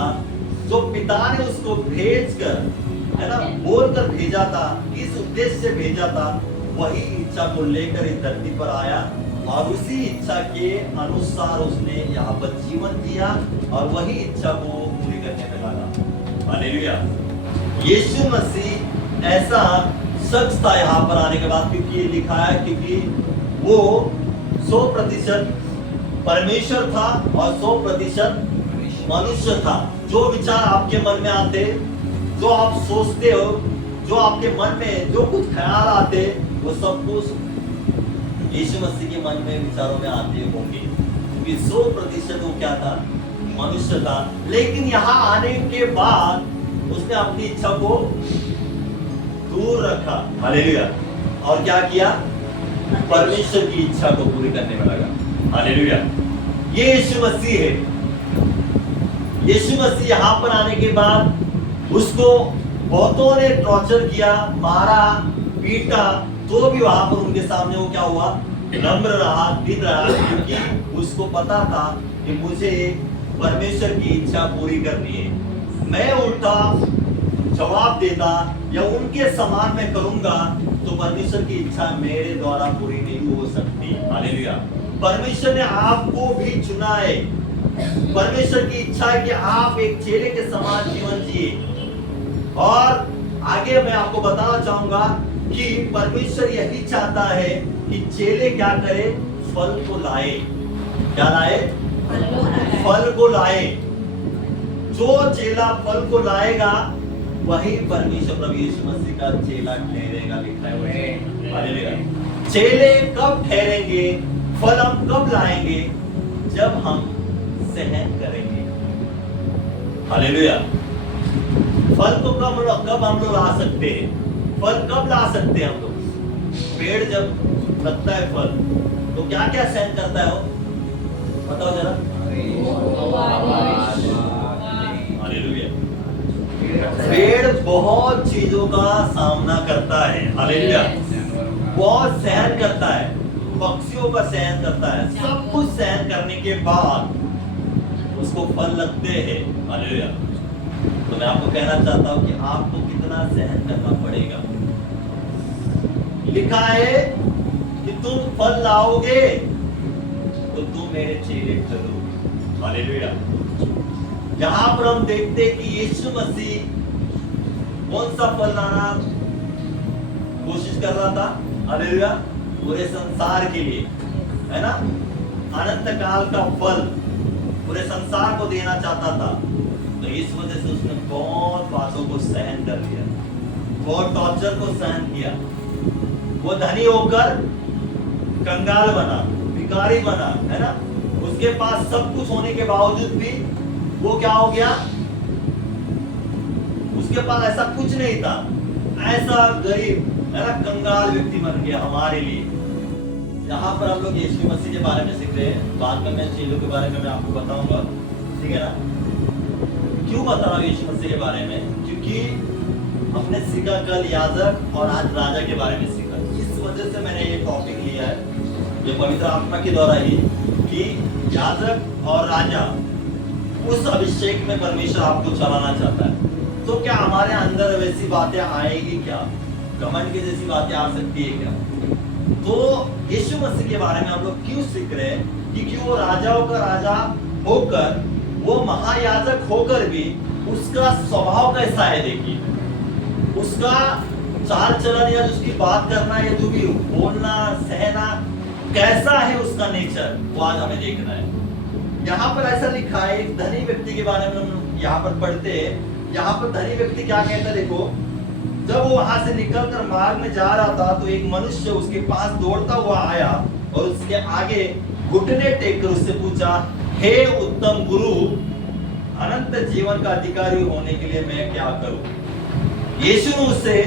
जो पिता ने उसको भेजकर, है ना, बोलकर भेजा था, इस उद्देश्य से भेजा था, वही इच्छा को लेकर इस धरती पर आया और उसी इच्छा के अनुसार उसने यहाँ पर जीवन दिया और वही इच्छा को पूरी करने में लगा। हालेलुया। यीशु मसीह ऐसा शख्स था यहाँ पर आने के बाद, क्योंकि ये लिखा है क्योंकि वो 100% परमेश्वर था और 100% मनुष्य था। जो विचार आपके मन में आते, जो आप सोचते हो, जो आपके मन में जो कुछ ख्याल आते, वो सब कुछ यीशु मसीह के मन में, विचारों में आते होंगे, क्योंकि 100% वो क्या था? मनुष्य था। लेकिन यहाँ आने के बाद उसने अपनी इच्छा को दूर रखा। हालेलुया। और क्या किया? परमेश्वर की इच्छा को पूरी करने में लगा। हालेलुया। ये यीशु मसीह है। यीशु मसीह यहाँ पर आने के बाद उसको बहुतों ने टॉर्चर किया, मारा, पीटा, तो भी वहां पर उनके सामने वो क्या हुआ, नम्र रहा, दिन रहा, क्योंकि उसको पता था कि मुझे परमेश्वर की इच्छा पूरी करनी है। मैं उल्टा जवाब देता या उनके समान मैं करूंगा तो परमेश्वर की इच्छा मेरे द्वारा पूरी नहीं हो सकती। हालेलुया। परमेश्वर ने आपको भी चुना है। परमेश्वर की इच्छा है कि आप एक चेले के समान जीवन जिए। और आगे मैं आपको बताना चाहूंगा कि परमेश्वर यही चाहता है कि चेले क्या करे, फल को लाए। क्या लाए? फल को लाए। जो चेला फल को लाएगा वही परमेश्वर प्रभु यीशु मसीह का चेला ठहरेगा, लिखा है। हालेलुया। चेले कब ठहरेंगे, फल हम कब लाएंगे, जब हम सहन करेंगे। हालेलुया। फल को कब हम लोग ला सकते हैं? फल कब ला सकते हैं हम लोग? पेड़ जब लगता है फल तो क्या क्या सहन करता है वो, बताओ जरा। हालेलुया। पेड़ बहुत चीजों का सामना करता है। हालेलुया। बहुत सहन करता है, पक्षियों का सहन करता है, सब कुछ सहन करने के बाद उसको फल लगते हैं। हालेलुया। तो मैं आपको कहना चाहता हूं कि आपको कितना सहन करना पड़ेगा। लिखा है कि तुम फल लाओगे तो तुम मेरे चेले ठहरोगे। हालेलुया। जहां पर हम देखते कि यीशु मसीह कौन सा फल लाना कोशिश कर रहा था, हालेलुया, पूरे संसार के लिए, है ना, अनंत काल का फल पूरे संसार को देना चाहता था। तो इस वजह से उसने बहुत बातों को सहन कर लिया, बहुत टॉर्चर को सहन किया। वो धनी होकर कंगाल बना, भिखारी बना, है ना, उसके पास सब कुछ होने के बावजूद भी वो क्या हो गया, उसके पास ऐसा कुछ नहीं था, ऐसा गरीब, है ना, कंगाल व्यक्ति बन गया हमारे लिए। यहाँ पर हम लोग यीशु मसीह के बारे में सीख रहे हैं, बाद में मैं चेलों के बारे में मैं आपको बताऊंगा, ठीक है ना। क्यों बता रहा हूँ यीशु मसीह के बारे में? क्योंकि हमने सीखा कल याजक और आज राजा के बारे में सीखा। इस वजह से मैंने ये टॉपिक लिया है, ये पवित्र आत्मा के द्वारा ही, कि याजक और राजा, उस अभिषेक में परमेश्वर आपको चलाना चाहता है। तो क्या हमारे अंदर वैसी बातें आएगी क्या? घमंड की जैसी बातें आ सकती है क्या? तो यीशु मसीह के बारे में हम लोग क्यों सीख रहे हैं? क्योंकि वो राजाओं का राजा होकर, वो महायाजक होकर भी उसका स्वभाव कैसा है, देखिए उसका चाल चलन या उसकी बात करना या जो भी बोलना सहना कैसा है, उसका नेचर, वो आज हमें देखना है। यहाँ पर ऐसा लिखा है, एक धनी व्यक्ति के बारे में हम यहाँ पर पढ़ते हैं। यहाँ पर धनी व्यक्ति क्या कहता है, देखो, जब वो वहां से निकलकर मार्ग में जा रहा था तो एक मनुष्य उसके पास दौड़ता हुआ आया और उसके आगे घुटने टेक कर उससे पूछा, हे उत्तम गुरु, अनंत जीवन का अधिकारी होने के लिए मैं क्या करूं? यीशु ने उससे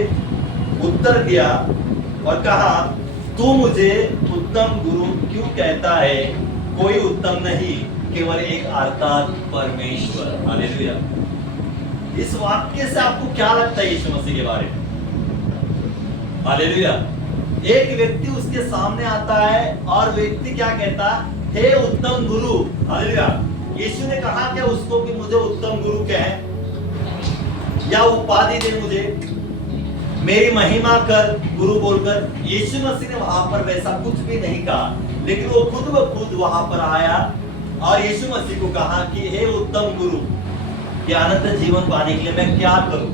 उत्तर दिया और कहा, तू मुझे उत्तम गुरु क्यों कहता है? कोई उत्तम नहीं, केवल एक अर्थात परमेश्वर। हालेलुया। इस वाक्य से आपको क्या लगता है यीशु मसीह के बारे में? हालेलुया। एक व्यक्ति उसके सामने आता है और व्यक्ति क्या कहता, हे उत्तम गुरु। हालेलुया। यीशु ने कहा क्या उसको कि मुझे उत्तम गुरु कहे या उपाधि दे, मुझे मेरी महिमा कर गुरु बोलकर? यीशु मसीह ने वहां पर वैसा कुछ भी नहीं कहा, लेकिन वो खुद ब खुद वहां पर आया और यीशु मसीह को कहा कि हे उत्तम गुरु, कि अनंत जीवन पाने के लिए मैं क्या करूं?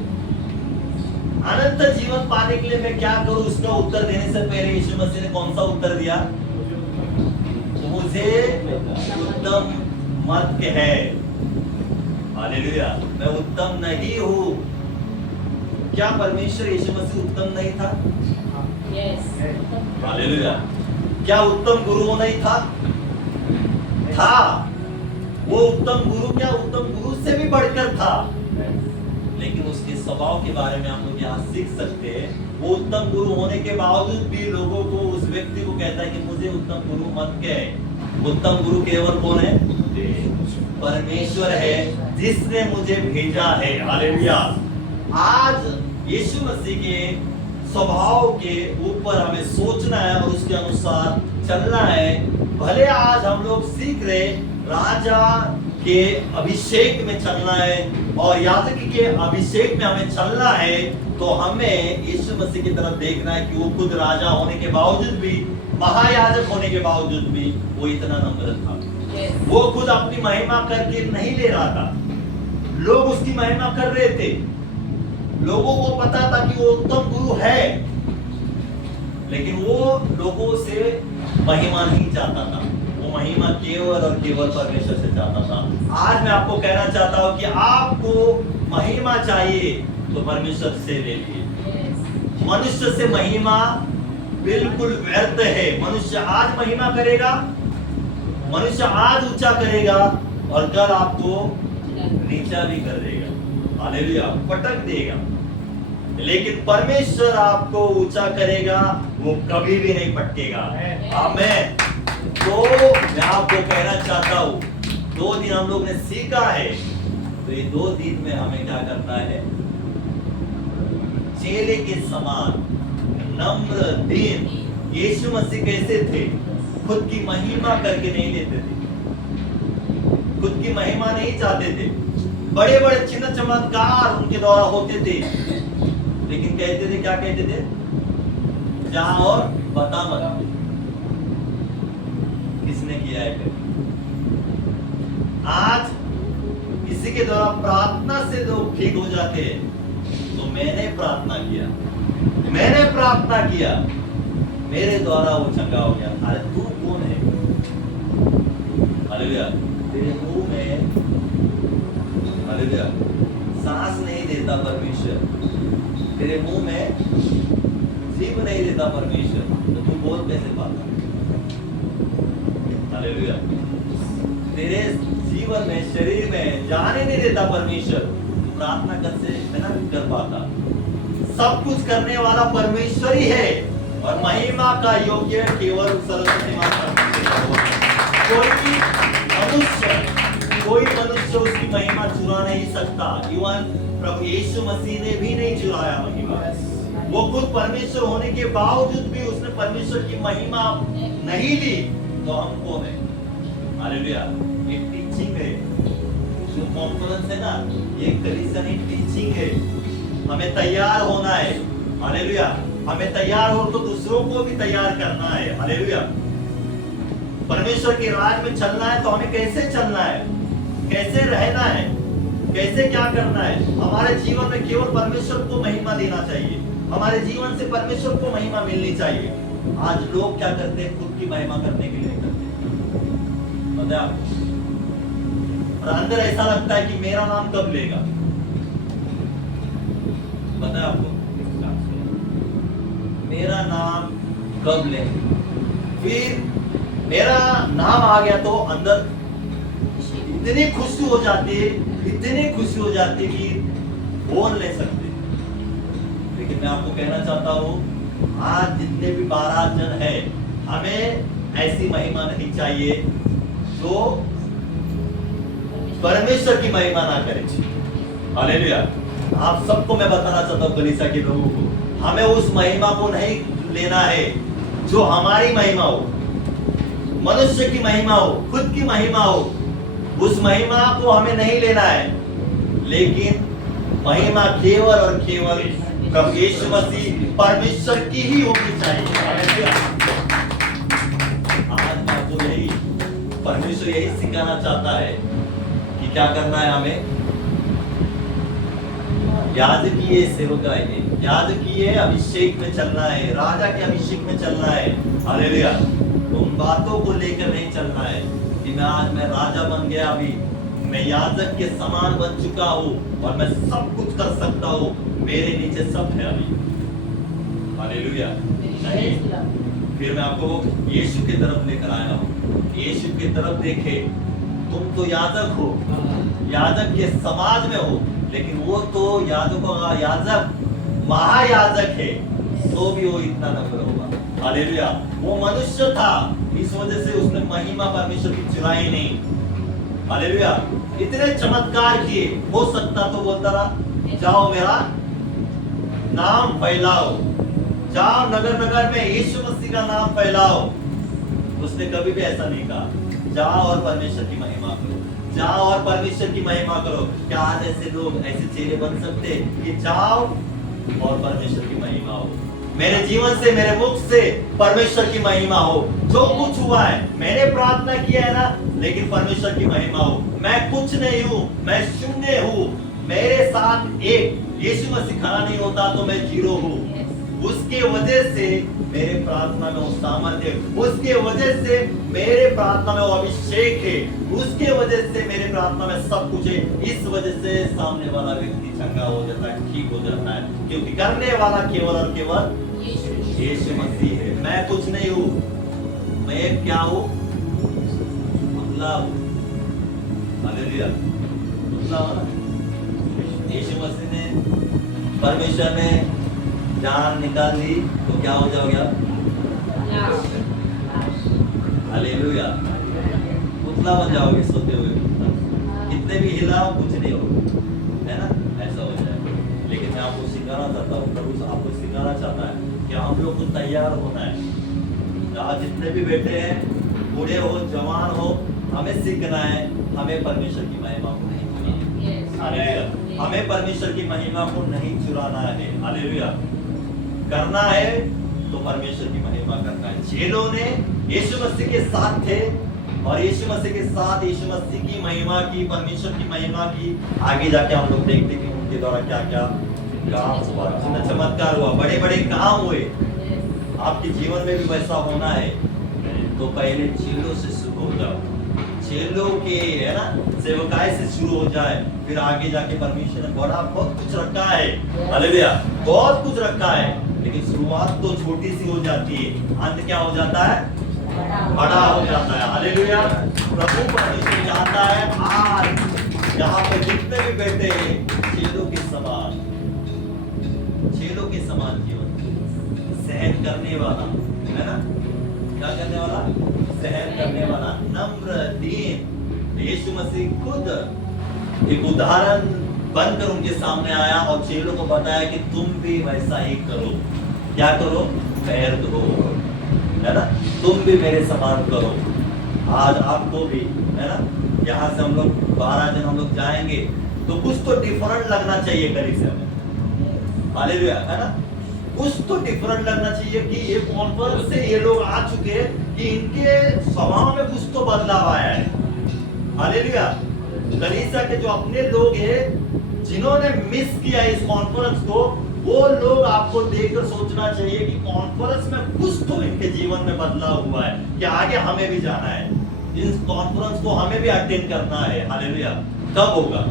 अनंत जीवन पाने के लिए मैं क्या करूं? उसका उत्तर देने से पहले यीशु मसीह ने कौन सा उत्तर दिया? मुझे उत्तम मत कहे। हालेलुया। मैं उत्तम नहीं हूं। क्या परमेश्वर यीशु मसीह उत्तम नहीं था? हालेलुया। क्या उत्तम गुरु वो नहीं था? था। वो उत्तम गुरु, क्या उत्तम गुरु से भी बढ़कर था, लेकिन उसके स्वभाव के बारे में हम लोग यहाँ सीख सकते हैं। वो उत्तम गुरु होने के बावजूद भी लोगों को, उस व्यक्ति को कहता है कि मुझे उत्तम गुरु मत कहे। उत्तम गुरु केवल कौन है? परमेश्वर है, जिसने मुझे भेजा है। हालेलुया। आज यीशु मसीह के स्वभाव के ऊपर हमें सोचना है और उसके अनुसार चलना है। भले आज हम लोग सीख रहे राजा के अभिषेक में चलना है और याजक के अभिषेक में हमें चलना है, तो हमें यीशु मसीह की तरफ देखना है कि वो खुद राजा होने के बावजूद भी, महायाजक होने के बावजूद भी वो इतना नम्र था। वो खुद अपनी महिमा करके नहीं ले रहा था, लोग उसकी महिमा कर रहे थे। लोगों को पता था कि वो उत्तम गुरु है, लेकिन वो लोगों से महिमा नहीं चाहता था। वो महिमा केवल और केवल परमेश्वर से चाहता था। आज मैं आपको कहना चाहता हूं कि आपको महिमा चाहिए तो परमेश्वर से ले लीजिए। मनुष्य से महिमा बिल्कुल व्यर्थ है। मनुष्य आज महिमा करेगा, मनुष्य आज ऊंचा करेगा और कल आपको नीचा भी कर देगा, हालेलुया, पटक देगा। लेकिन परमेश्वर आपको ऊंचा करेगा, वो कभी भी नहीं पटकेगा। आमीन। तो मैं आपको कहना चाहता हूं, 2 दिन हम लोग ने सीखा है, तो ये 2 दिन में हमें क्या करना है? चेले के समान नम्र दीन। यीशु मसीह कैसे थे? खुद की महिमा करके नहीं लेते थे, खुद की महिमा नहीं चाहते थे। बड़े बड़े चिन्ह चमत्कार उनके द्वारा होते थे, लेकिन कहते थे, क्या कहते थे? जा और बता मत किसने किया है कभी। आज किसी के द्वारा प्रार्थना से लोग ठीक हो जाते हैं, तो मैंने प्रार्थना किया, मैंने प्रार्थना किया, मेरे द्वारा वो चंगा हो गया। अरे तू कौन है? हालेलुया। तेरे मुंह में, हालेलुया, सांस नहीं देता परमेश्वर, तेरे मुंह में जीभ नहीं देता परमेश्वर, तो तू बोल कैसे पाता? हालेलुया। तेरे जीवन में, शरीर में जाने नहीं देता परमेश्वर, तू प्रार्थना कैसे नहीं कर पाता? सब कुछ करने वाला परमेश्वर ही है और महिमा का योग्य केवल सरस्वती माता। कोई मनुष्य उसकी महिमा चुरा नहीं सकता। इवन प्रभु यीशु मसीह ने भी नहीं चुराया महिमा। वो खुद परमेश्वर होने के बावजूद भी उसने परमेश्वर की महिमा नहीं ली, तो हम कौन है? हालेलुया। ये टीचिंग है, जो कॉन्फ्रेंस है ना, ये कलीसिया टीचिंग है। हमें तैयार होना है, हालेलुया। हमें तैयार हो तो दूसरों को भी तैयार करना है, हालेलुया। परमेश्वर के राज में चलना है, तो हमें कैसे चलना है, कैसे रहना है, कैसे क्या करना है? हमारे जीवन में केवल परमेश्वर को महिमा देना चाहिए, हमारे जीवन से परमेश्वर को महिमा मिलनी चाहिए। आज लोग क्या करते हैं? खुद की महिमा करने के लिए करते हैं, पता है आपको? और अंदर ऐसा लगता है कि मेरा नाम कब लेगा, पता है आपको? मेरा नाम कब लेगा? फिर मेरा नाम आ गया तो अंदर इतनी खुशी हो जाती है, इतनी खुशी हो जाती है कि बोल नहीं सकते। लेकिन मैं आपको कहना चाहता हूँ, आज जितने भी 12 जन है, हमें ऐसी महिमा नहीं चाहिए जो परमेश्वर की महिमा ना करे। हालेलुया। आप सबको मैं बताना चाहता हूँ, कलीसिया के लोगों को, हमें उस महिमा को नहीं लेना है जो हमारी महिमा हो, मनुष्य की महिमा हो, खुद की महिमा हो। उस महिमा को हमें नहीं लेना है, लेकिन महिमा केवल और केवल प्रभु यीशु मसीह परमेश्वर की ही होनी चाहिए। आज आपको यही परमेश्वर यही सिखाना चाहता है कि क्या करना है हमें। याजकीय सेवकाई है, याजकीय अभिषेक में चलना है, राजा के अभिषेक में चलना है। हालेलुया। उन बातों को लेकर नहीं चलना है कि मैं राजा बन गया, अभी मैं याजक के समान बन चुका हूँ और मैं सब कुछ कर सकता हूँ, मेरे नीचे सब है अभी। हालेलुया। नहीं, फिर मैं आपको यीशु की तरफ लेकर आया हूँ। यीशु की तरफ देखे, तुम तो याजक हो, याजक के समाज में हो, लेकिन वो तो याजकों का याजक, महायाजक है, तो भी वो इतना नम्र होगा। हालेलुया। वो मनुष्य था, इस वजह से उसने महिमा परमेश्वर की चुराई नहीं। हालेलुया। इतने चमत्कार किए, हो सकता तो बोलता रहा, जाओ मेरा नाम फैलाओ, जाओ नगर नगर में यीशु मसीह का नाम फैलाओ। उसने कभी भी ऐसा नहीं कहा जाओ और परमेश्वर की महिमा करो, जाओ और परमेश्वर की महिमा करो। क्या आज ऐसे लोग, ऐसे चेले बन सकते कि जाओ और परमेश्वर की महिमा हो, मेरे जीवन से, मेरे मुख से परमेश्वर की महिमा हो। जो कुछ हुआ है, मैंने प्रार्थना किया है ना, लेकिन परमेश्वर की महिमा हो। मैं कुछ नहीं हूँ, मैं शून्य हूँ। मेरे साथ एक यीशु मसीह खड़ा नहीं होता तो मैं जीरो हूँ। उसके वजह से मेरे प्रार्थना में वो सामर्थ्य है, उसके वजह से मेरे प्रार्थना में वो अभिषेक है, उसके वजह से मेरे प्रार्थना में सब कुछ है। इस वजह से सामने वाला व्यक्ति चंगा हो जाता है, ठीक हो जाता है, क्योंकि करने वाला केवल और केवल यीशु मसीह है। मैं कुछ नहीं हूँ, मैं क्या हूँ? पुतला हूँ। हालेलुया, पुतला हूँ ना। यीशु मसीह ने, परमेश्वर ने जान निकाल दी तो क्या हो जाओगे आप? हालेलुया, पुतला बन जाओगे, सोते हुए कितने भी हिलाओ कुछ नहीं होगा, है ना? ऐसा हो जाएगा। लेकिन मैं आपको सिखाना चाहता हूँ, प्रभु आपको सिखाना चाहता है कि हम लोग को तैयार होना है। जहाँ जितने भी बैठे हैं, बूढ़े हो जवान हो, हमें सीखना है, हमें परमेश्वर की महिमा को नहीं चुराना। हालेलुया, हमें परमेश्वर की महिमा को नहीं चुराना है। हालेलुया, करना है तो परमेश्वर की महिमा करना है। चेलों ने यीशु मसीह के साथ थे और यीशु मसीह के साथ यीशु मसीह की महिमा की, परमेश्वर की महिमा की। आगे जाके हम लोग देखते कि उनके द्वारा क्या क्या काम हुआ, कितना चमत्कार हुआ, बड़े बड़े काम हुए। आपके जीवन में भी वैसा होना है तो पहले चेलों से शुरू हो जाओ, चेलों के, है ना, सेवकाई से शुरू हो जाए, फिर आगे जाके परमेश्वर ने बड़ा बहुत कुछ रखा है। हालेलुया, बहुत कुछ रखा है, लेकिन शुरुआत तो छोटी सी हो जाती है, अंत क्या हो जाता है? बड़ा हो जाता है। हालेलुया, प्रभु परमेश्वर चाहता है आज यहाँ पे जितने भी बैठे हैं, चेलों के समान, चेलों के समान जीवन सहन करने वाला, है ना? क्या करने वाला? सहन करने वाला, नम्र, दीन। यीशु मसीह खुद एक उदाहरण बनकर उनके सामने आया और चेलों को बताया कि तुम भी वैसा ही करो। क्या करो? पैर धो, है ना? तुम भी मेरे समान करो। आज आपको भी, है ना, यहाँ से हम लोग 12 जन हम लोग जाएंगे तो कुछ तो डिफरेंट लगना चाहिए करीब से हमें। हालेलुया, है ना? कुछ तो डिफरेंट लगना चाहिए कि ये कॉन्फ्रेंस से ये लोग आ चुके हैं कि इनके स्वभाव में कुछ तो बदलाव आया है। हालेलुया, कलीसिया के जो अपने लोग हैं जिन्होंने मिस किया इस कॉन्फ्रेंस को, वो लोग आपको देखकर सोचना चाहिए कि कॉन्फ्रेंस में कुछ तो इनके जीवन में बदलाव हुआ है, कि आगे हमें भी जाना है, इस कॉन्फ्रेंस को हमें भी अटेंड करना है। हालेलुया, कब होगा?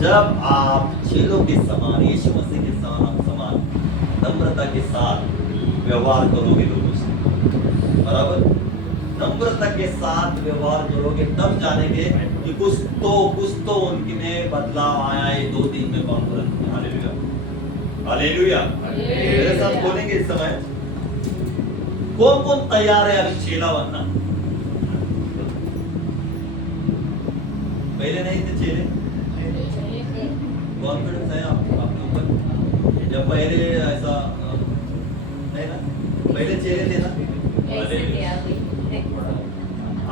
जब आप चेलों के समान, यीशु मसीह के समान नम्रता के साथ व्यवहार करोगे लोगों से, बराबर? नम्रता के साथ व्यवहार करोगे, तब जानेंगे कि कुछ तो उनके में बदलाव आया है 2 दिन में कॉन्फ्रेंस में। हालेलुया, हालेलुया, मेरे साथ बोलेंगे इस समय। कौन कौन तैयार है अभी चेला बनना? पहले नहीं थे चेले? कॉन्फिडेंस है आपके ऊपर? जब पहले ऐसा नहीं ना, पहले चेले थे ना?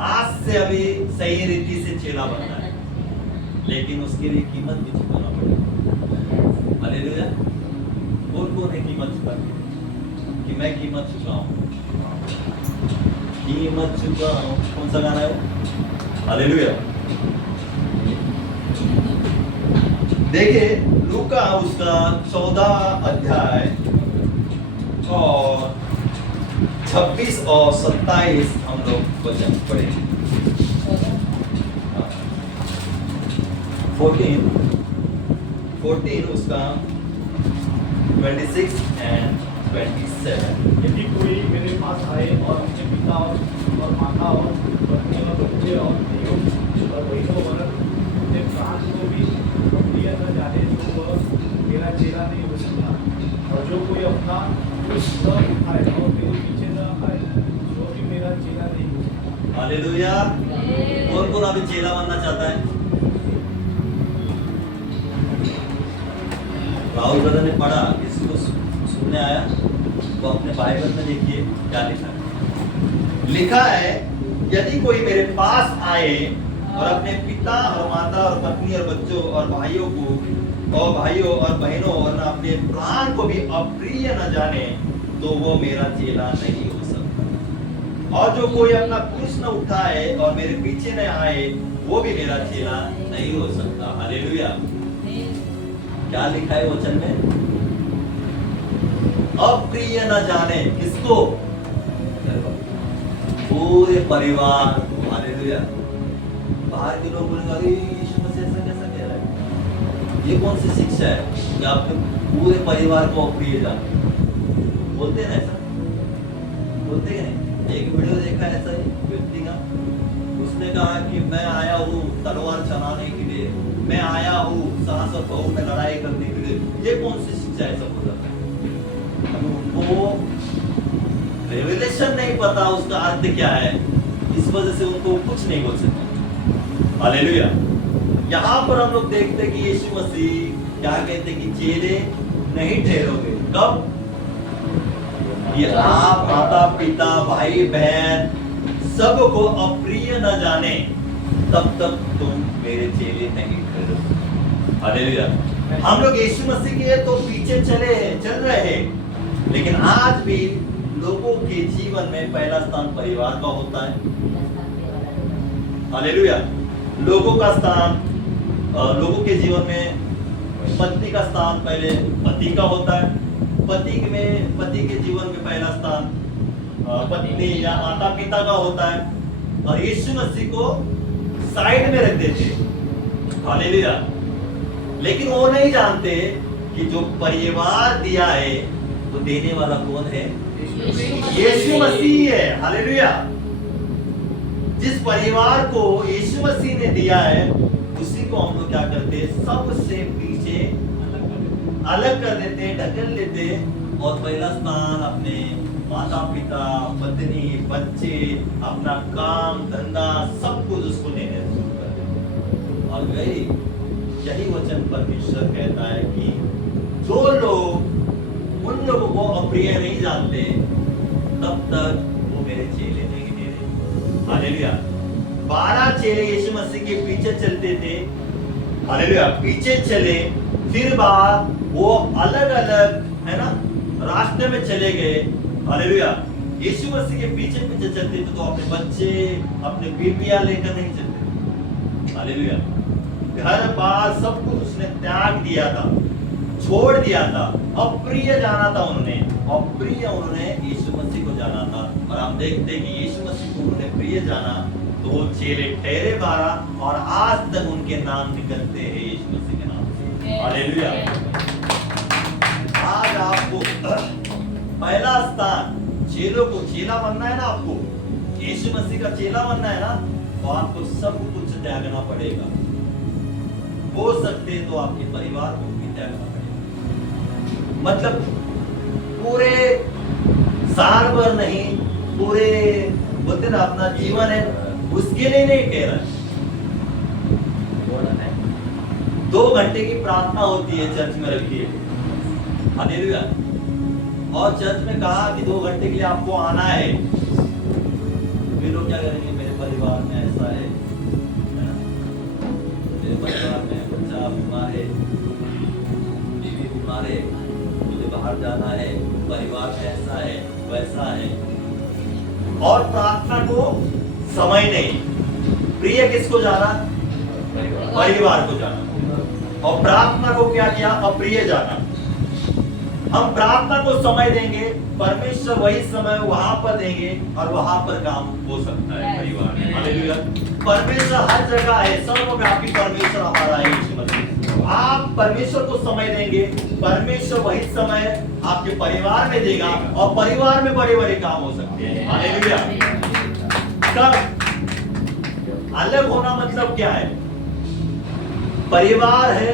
आज से अभी सही रीति से चेला बनना है, लेकिन उसके लिए कीमत भी चुकाना पड़ेगा। हालेलुया, कौन है कीमत चुकानी? कि मैं कीमत चुकाऊं, कीमत चुकाऊं। कौन सा गाना है वो? हालेलुया, देखिए लूका उसका 14 अध्याय और 26 और 27 हम लोग वचन पढ़ेंगे। 14 उसका 26 and 27। यदि कोई मेरे पास आए और अपने पिता और माता और पत्नी और बच्चे और भाइयों और बहनों और अपने प्राण को भी दिया न जाने तो वह मेरा चेला नहीं हो सकता। और जो कोई अपना क्रूस न उठाए और मेरे पीछे न आए जो भी मेरा चेला नहीं हो सकता। हालेलुया, कौन कौन अभी चेला बनना चाहता है? राहुल ब्रदर ने पढ़ा कि सुनने आया, वो अपने बाइबल में देखिए क्या लिखा है। लिखा है, यदि कोई मेरे पास आए और अपने पिता और माता और पत्नी और बच्चों और भाइयों और बहनों और अपने प्राण को भी अप्रिय न जाने, तो वो मेरा चेला नहीं हो सकता। और जो कोई अपना क्रूस न उठाए और मेरे पीछे न आए, वो भी मेरा चेला नहीं हो सकता। हालेलुया। क्या लिखा है वचन में? अप्रिय न जाने किसको? पूरे परिवार को। हालेलुया। बाहर के लोग बोलेंगे अरे यीशु मसीह ऐसा कैसा कह रहा है? ये कौन सी शिक्षा है कि आपने पूरे परिवार को अप्रिय जाने? बोलते हैं ना ऐसा? बोलते हैं नहीं? एक वीडियो देखा ऐसा ही व्यक्ति का, उसने कहा कि मैं आया हूँ तलवार चलाने के लिए, मैं आया हूँ सास और बहू में लड़ाई करने के लिए। ये कौन सी शिक्षा है? सब बोला उनको रेवलेशन नहीं पता उसका अर्थ क्या है, इस वजह से उनको कुछ नहीं बोल सकते। हालेलुया। यहाँ पर हम लोग देखते हैं कि यीशु मसीह क्या कहते हैं कि चेले नहीं ठहरोगे। कब? ये आप माता पिता भाई बहन सबको अप्रिय न जाने, तब तक तुम मेरे चेले नहीं ठहरोगे। हालेलुया। हम लोग यीशु मसीह के तो पीछे चल रहे हैं, लेकिन आज भी लोगों के जीवन में पहला स्थान परिवार का होता है। हालेलुया। लोगों का स्थान, लोगों के जीवन में पत्नी का स्थान पहले पति का होता है। पति के जीवन में पहला स्थान पत्नी या माता पिता का होता है, और यीशु मसीह को साइड में रख देते। हालेलुया। लेकिन वो नहीं जानते कि जो परिवार दिया है वो देने वाला कौन है? यीशु मसीह है। हालेलुया। जिस परिवार को यीशु मसीह ने दिया है, उसी को हम लोग क्या करते हैं? सबसे पीछे अलग कर देते, ढकेल लेते, और पहला स्थान अपने माता पिता पत्नी बच्चे अपना काम धंधा सब कुछ उसको देने शुरू कर देते। और यही वचन परमेश्वर कहता है कि जो लोग उन लोगों को अप्रिय नहीं जानते, तब तक वो मेरे चेले नहीं मेरे। हालेलुया। 12 चेले यीशु मसीह के पीछे चलते थे। हालेलुया। पीछे चले, फिर बाद वो अलग अलग है ना रास्ते में चले गए। हालेलुया। यीशु मसीह के पीछे पीछे चलते थे तो अपने बच्चे अपने बीबियां लेकर नहीं चलते। हालेलुया। घर बार सब कुछ उसने त्याग दिया था, छोड़ दिया था। अप्रिय जाना था उन्होंने, अप्रिय उन्होंने यीशु मसीह को जाना था। और हम देखते हैं कि यीशु मसीह को उन्होंने प्रिय जाना तो वो चेले ठहरे 12, और आज तक उनके नाम निकलते हैं यीशु मसीह के नाम से। हालेलुया। आज आपको पहला स्थान, चेलों को चेला बनना है ना, आपको यीशु मसीह का चेला बनना है ना, तो आपको सब कुछ त्यागना पड़ेगा। हो सकते तो आपके परिवार को भी त्यागना पड़ेगा। मतलब पूरे साल भर नहीं, पूरे बोलते ना अपना जीवन है उसके लिए नहीं कह रहा है। 2 घंटे की प्रार्थना होती है चर्च में रखिए। हालेलुया। और चर्च में कहा कि 2 घंटे के लिए आपको आना है। वे लोग क्या करेंगे? मेरे परिवार में ऐसा है ना? मेरे परिवार में बच्चा बीमार है, बीवी बीमार है, मुझे बाहर जाना है, परिवार में ऐसा है वैसा है। और प्रार्थना को समय नहीं। प्रिय किसको जाना? परिवार को जाना। और प्रार्थना को क्या किया? अप्रिय जाना। हम प्रार्थना को समय देंगे, परमेश्वर वही समय वहां पर देंगे, और वहां पर काम हो सकता है परिवार में। हालेलुया। परमेश्वर हर जगह है, सर्वव्यापी परमेश्वर हमारा है। आप परमेश्वर को समय देंगे, परमेश्वर वही समय आपके परिवार में देगा, और परिवार में बड़े बड़े काम हो सकते हैं। हालेलुया। कब? अलग होना मतलब क्या है? परिवार है,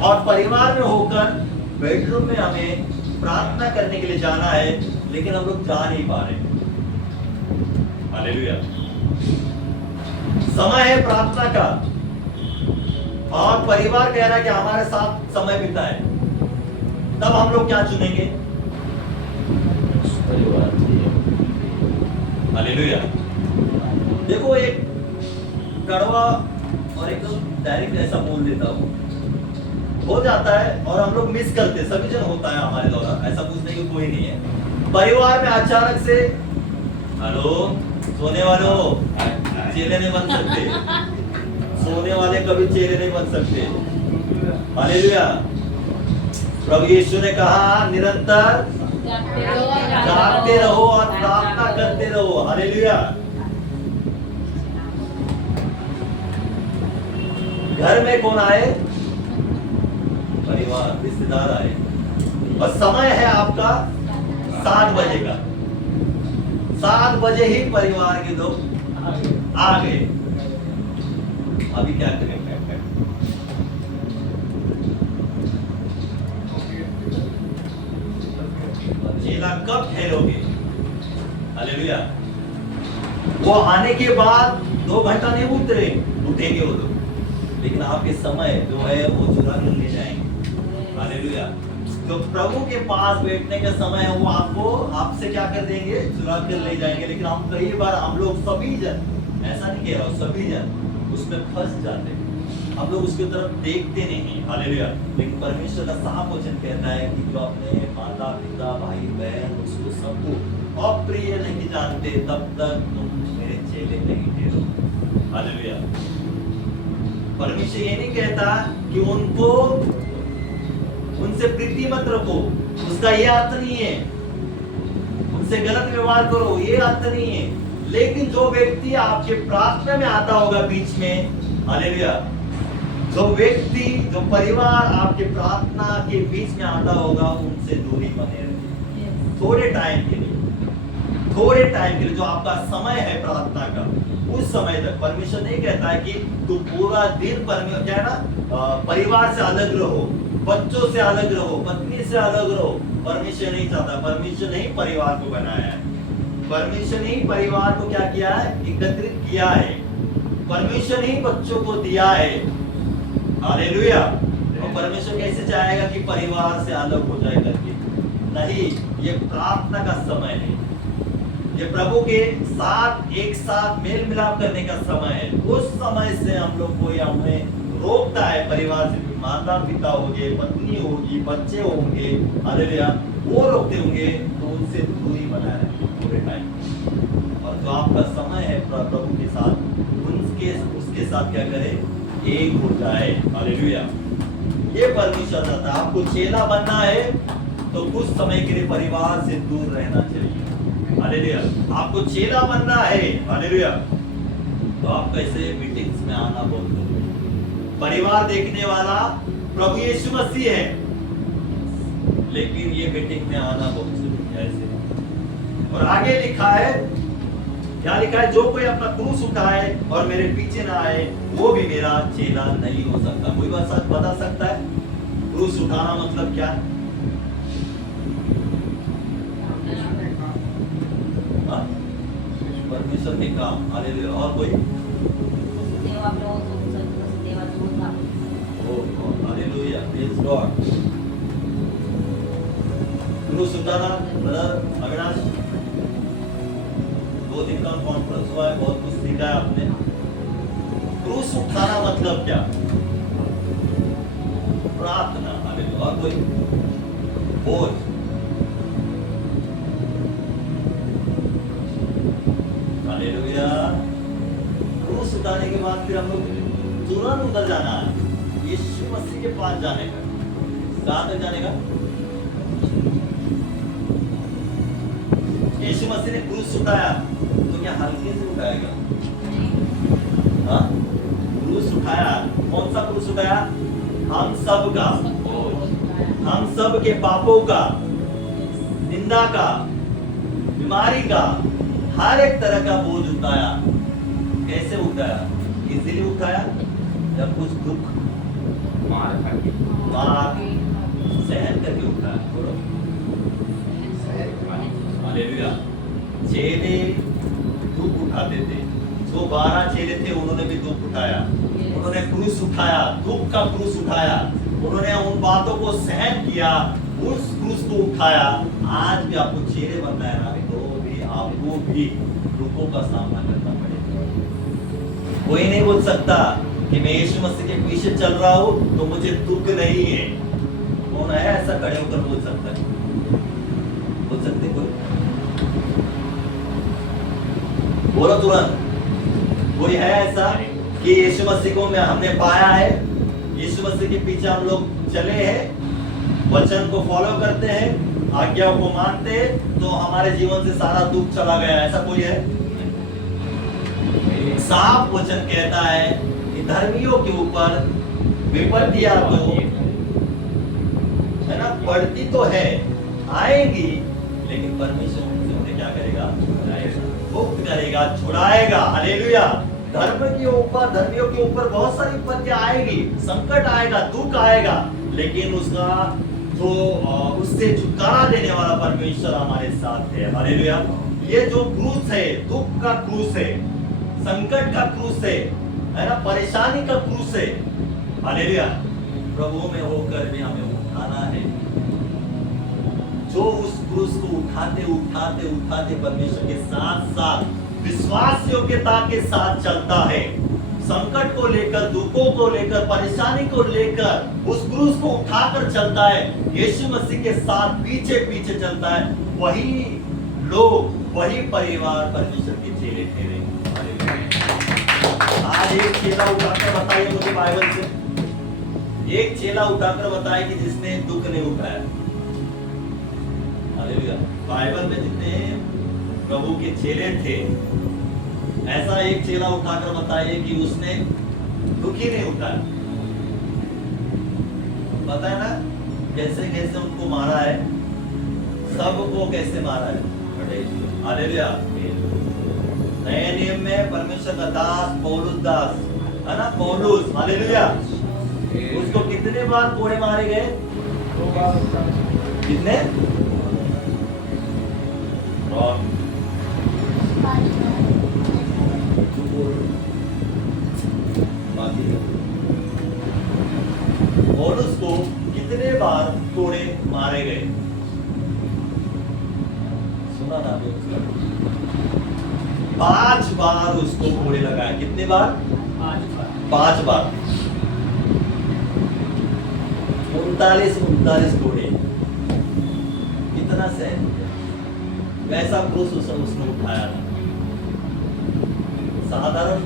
और परिवार में होकर बेडरूम में हमें प्रार्थना करने के लिए जाना है, लेकिन हम लोग जा नहीं पा रहे। हालेलुया। समय है प्रार्थना का, और परिवार कह रहा है कि हमारे साथ समय बिताए, तब हम लोग क्या चुनेंगे? परिवार चाहिए। हालेलुया। देखो एक कड़वा और एकदम डायरेक्ट ऐसा बोल देता हूँ, हो जाता है और हम लोग मिस करते, सभी जन होता है हमारे द्वारा, ऐसा पूछने की कोई नहीं है। परिवार में अचानक से हेलो सोने वालों, चेले नहीं बन सकते, सोने वाले कभी चेले नहीं बन सकते। हालेलुया। प्रभु यीशु ने कहा निरंतर जागते रहो और प्रार्थना करते रहो। हालेलुया। घर में कौन आए? परिवार, रिश्तेदार आए, और समय है आपका 7 बजे का। 7 बजे ही परिवार के लोग आ गए। अभी क्या करें? चेला कब ठहरोगे? हालेलुया। वो आने के बाद 2 घंटा नहीं उठेंगे वो लोग, लेकिन आपके समय जो है वो चुरा कर ले जाएंगे। हालेलुया। जो प्रभु के पास बैठने का समय है वो आपको आपसे क्या कर देंगे? चुरा कर ले जाएंगे। लेकिन हम कई बार हम लोग सभी जन, ऐसा नहीं कह रहा हूं, सभी जन उसमें फंस जाते हैं। हम लोग उसकी तरफ देखते नहीं। हालेलुया। लेकिन परमेश्वर का साफ वचन कहता है कि जो अपने माता पिता भाई बहन उसको सबको अप्रिय नहीं जानते तब तक तुम मेरे चेले नहीं ठहरो। हालेलुया। परमेश्वर ये नहीं कहता कि उनको उनसे प्रीति मत रखो, उसका ये अर्थ नहीं है उनसे गलत व्यवहार करो, ये अर्थ नहीं है। लेकिन जो व्यक्ति आपके प्रार्थना में आता होगा बीच में, हालेलुया, जो व्यक्ति जो परिवार आपके प्रार्थना के बीच में आता होगा उनसे दूरी बने रहिए थोड़े टाइम के लिए, थोड़े टाइम के लिए। जो आपका समय है प्रार्थना का, उस समय तक परमेश्वर नहीं कहता है कि तू पूरा दिन क्या है ना, परिवार से अलग रहो, बच्चों से अलग रहो, पत्नी से अलग रहो। परमेश्वर नहीं चाहता। परमेश्वर ने ही परिवार को बनाया है, परमेश्वर ने ही परिवार को क्या किया है? एकत्रित किया है। परमेश्वर ने ही बच्चों को दिया है। हालेलुया। और परमेश्वर कैसे चाहेगा कि परिवार से अलग हो जाए करके? नहीं, ये प्रार्थना का समय है, ये प्रभु के साथ एक साथ मेल मिलाप करने का समय है। उस समय से हम लोग को हमें रोकता है परिवार से। माता पिता होंगे, पत्नी होगी, बच्चे होंगे, हालेलुया, वो रोकते होंगे तो उनसे दूरी बनाए रखें पूरे टाइम। और जो आपका समय है प्रभु के साथ, उसके साथ क्या करें? एक हो जाए। हालेलुया। ये परमेश्वर चाहता है। आपको चेला बनना है तो कुछ समय के लिए परिवार से दूर रहना चाहिए। हालेलुया। आपको चेला बनना है, हालेलुया, तो आप कैसे मीटिंग्स में आना बहुत जरूरी है। परिवार देखने वाला प्रभु यीशु मसीह है, लेकिन ये मीटिंग में आना बहुत जरूरी है ऐसे। और आगे लिखा है, क्या लिखा है? जो कोई अपना क्रूस उठाए और मेरे पीछे ना आए वो भी मेरा चेला नहीं हो सकता। कोई बात सच बता सकता है? क्रूस उठाना मतलब क्या? परमेश्वर के काम। हालेलुया। और कोई? Hallelujah, praise God. क्रूस उठाना ब्रदर अविनाश, 2 दिन का कॉन्फ्रेंस हुआ है, बहुत कुछ सीखा है आपने। क्रूस उठाना मतलब क्या? प्रार्थना। हालेलुया। और कोई? बोझ। हालेलुया। क्रूस उठाने के बाद फिर हम लोग तुरंत उधर जाना है, यीशु मसीह के पास जाने का। कहां तक जाने का? यीशु मसीह ने क्रूस उठाया तो क्या हल्के से उठाया क्या? हाँ, क्रूस उठाया। कौन सा क्रूस उठाया? हम सब का, हम सब के पापों का, निंदा का, बीमारी का, हर एक तरह का बोझ उठाया। कैसे उठाया? इजीली उठाया या कुछ दुख मार सहन करके उठाया? बोलो। हालेलुया। चेले दुख उठाते थे, जो 12 चेले थे उन्होंने भी दुख उठाया, उन्होंने क्रूस उठाया, दुख का क्रूस उठाया, उन्होंने उन बातों को सहन किया, उस क्रूस को उठाया, आज भी आपको चेहरे बनना है ना, तो भी आपको भी दुखों का सामना करना पड़ेगा। कोई नहीं बोल सकता कि मैं यीशु मसीह के पीछे चल रहा हूं तो मुझे दुख नहीं है। कौन है ऐसा खड़े होकर बोल सकता है? बोल सकते कोई? बोलो तुरंत। कोई है ऐसा कि यीशु मसीह को हमने पाया है, यीशु मसीह के पीछे हम लोग चले हैं, वचन को फॉलो करते हैं, आज्ञाओं को मानते हैं, तो हमारे जीवन से सारा दुख चला गया, ऐसा कोई है? साफ वचन कहता है कि धर्मियों के ऊपर विपत्तियां तो है ना, पड़ती तो है, आएगी, लेकिन परमेश्वर उन्हें क्या करेगा? मुक्त करेगा, छुड़ाएगा। हालेलुया। धर्मियों के ऊपर बहुत सारी विपत्तियां आएगी, संकट आएगा, दुख आएगा, लेकिन उसका तो उससे छुटकारा देने वाला परमेश्वर हमारे साथ है। हालेलुया। ये जो क्रूस है, दुख का क्रूस है, संकट का क्रूस है ना, परेशानी का क्रूस है। हालेलुया। प्रभु में होकर भी हमें उठाना है। जो उस क्रूस को उठाते उठाते उठाते परमेश्वर के साथ साथ विश्वास योग्यता के साथ चलता है, संकट को लेकर, दुखों को लेकर, परेशानी को लेकर उस क्रूस को उठाकर चलता है, यीशु मसीह के साथ पीछे पीछे चलता है, वही लोग, वही परिवार परमेश्वर के चेले ठहरे। आज एक चेला उठाकर बताइए मुझे बाइबल से, एक चेला उठाकर बताए कि जिसने दुख नहीं उठाया। हालेलुया। बाइबल में जितने प्रभु के चेले थे, ऐसा एक चेला उठाकर बताइए कि उसने दुख ही नहीं उठाया। पता है ना कैसे कैसे उनको मारा है, सबको कैसे मारा है। हालेलुया। नए नियम में परमेश्वर का दास पौलुस दास है ना, पौलुस, हालेलुया, उसको कितने बार कोड़े मारे गए? 2 बार। कितने? और पौलुस को कितने बार कोड़े मारे गए? सुना ना अभी उसका? 5 बार उसको कोड़े लगाए। कितने बार? 5 बार। 39 कोड़े। कितना सहन, वैसा क्रूस उसने उठाया। साधारण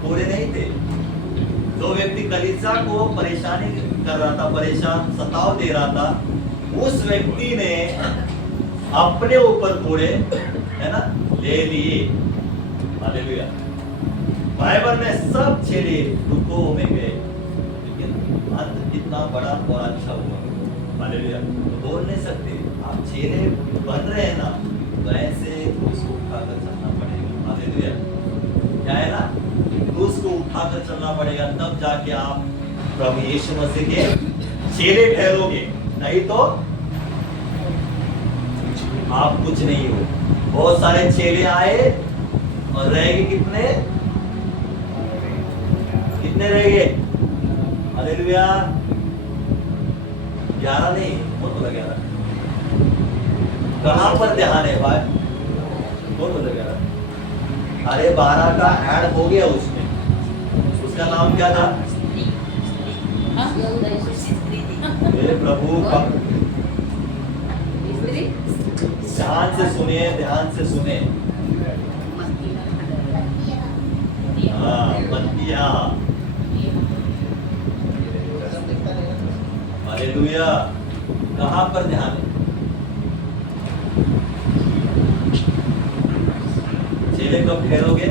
कोड़े नहीं थे। जो व्यक्ति कलीसिया को परेशानी कर रहा था, परेशान सताव दे रहा था, उस व्यक्ति ने अपने ऊपर कोड़े है ना ले लिए। हालेलुया। बाइबल में सब चेले दुखों में गए, लेकिन अंत कितना बड़ा और अच्छा हुआ। हालेलुया। तो बोल नहीं सकते, आप चेले बन रहे हैं ना, तो ऐसे उसको उठाकर चलना पड़ेगा। हालेलुया। क्या है ना, क्रूस को उठाकर चलना पड़ेगा, तब जाके आप प्रभु यीशु मसीह के चेले ठहरोगे, नहीं तो आप कुछ नहीं हो। बहुत सारे चेले आए और रह गए कितने? कितने रह गए? हालेलुया। 11 नहीं, बोलो 11। कहां पर ध्यान है भाई? बोलो 11। अरे 12 का ऐड हो गया उसमें। उसका नाम क्या था? मेरे प्रभु का। ध्यान से सुनिए, ध्यान से सुने। हाँ, बंदिया। हालेलुया। कहां पर ध्यान है? चेले कब ठहरोगे?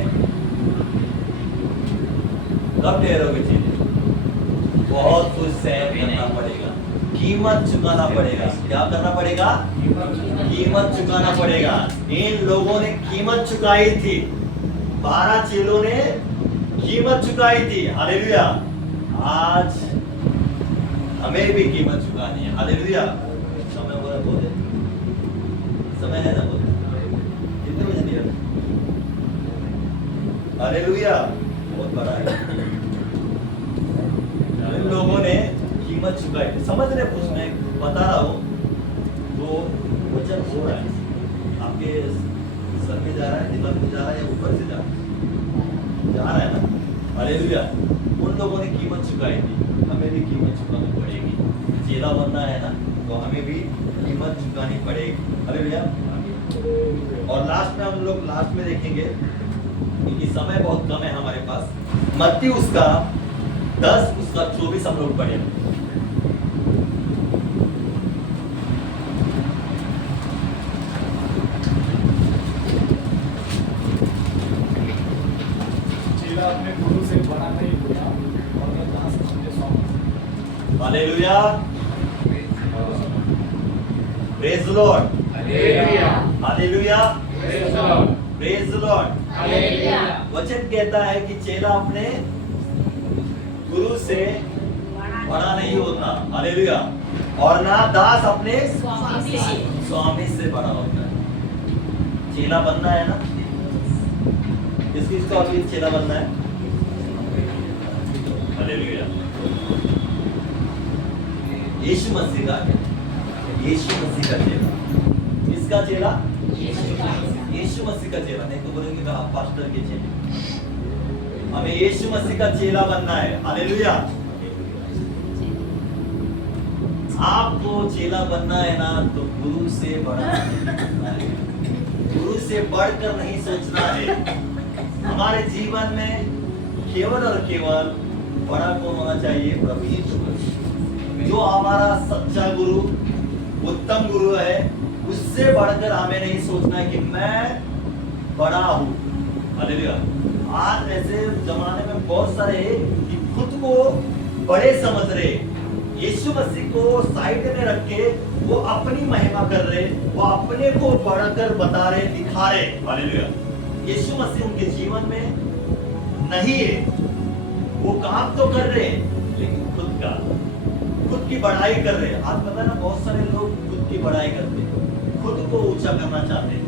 कब ठहरोगे चेले? बहुत कुछ सहन करना पड़ेगा, कीमत चुकाना पड़ेगा। क्या करना पड़ेगा? कीमत चुकाना पड़ेगा। इन लोगों ने कीमत चुकाई थी, 12 चेलों ने कीमत चुकाई थी। हालेलुया। आज हमें भी कीमत चुकानी है। हालेलुया। समय बोला बोले, समय है ना बोले, कितने बजे दिया? हालेलुया। बहुत बड़ा है। इन लोगों ने कीमत चुकाई। समझ रहे कुछ मैं बता रहा हूँ, वो वचन हो रहा है आपके सर में जा रहा है, दिमाग में जा रहा है या ऊपर से जा रहा है ना, हालेलुया। उन लोगों ने कीमत चुकाई थी, हमें भी कीमत चुकानी पड़ेगी। चेला बनना है ना तो हमें भी कीमत चुकानी पड़ेगी, हालेलुया। और लास्ट में हम लोग लास्ट में देखेंगे क्योंकि समय बहुत कम है हमारे पास। मत्ती उसका 10 उसका 24 हम लोग पढ़े। चेला अपने गुरु से बड़ा नहीं हुआ और वह दास अपने स्वामी। Hallelujah, praise the Lord, hallelujah, hallelujah, praise the Lord, praise the Lord. Hallelujah. वचन कहता है कि चेला अपने गुरु से बड़ा नहीं होता, हालेलुया। और ना दास अपने स्वामी से। स्वामी से बड़ा होता है। चेला बनना है ना, किसको अभी चेला बनना है? हालेलुया। यीशु मसीह का, यीशु मसीह का चेला। किसका चेला? यीशु मसीह का चेला। नहीं तो बोलेंगे आप पास्टर के चेले। हमें यीशु मसीह का चेला बनना है, हालेलुया। आपको चेला बनना है ना तो गुरु से बड़ा नहीं बनना है, गुरु से बढ़कर नहीं सोचना है। हमारे जीवन में केवल और केवल बड़ा कौन होना चाहिए? प्रभु यीशु मसीह, जो हमारा सच्चा गुरु, उत्तम गुरु है। उससे बढ़कर हमें नहीं सोचना है कि मैं बड़ा हूं, हालेलुया। आज ऐसे जमाने में बहुत सारे कि खुद को बड़े समझ रहे, यीशु मसीह को साइड में रख के वो अपनी महिमा कर रहे, वो अपने को बढ़कर बता रहे, दिखा रहे, हालेलुया। यीशु मसीह उनके जीवन में नहीं है। वो काम तो कर रहे लेकिन खुद की बढ़ाई कर रहे। आज पता है ना, बहुत सारे लोग खुद की बढ़ाई करते हैं, खुद को ऊंचा करना चाहते हैं।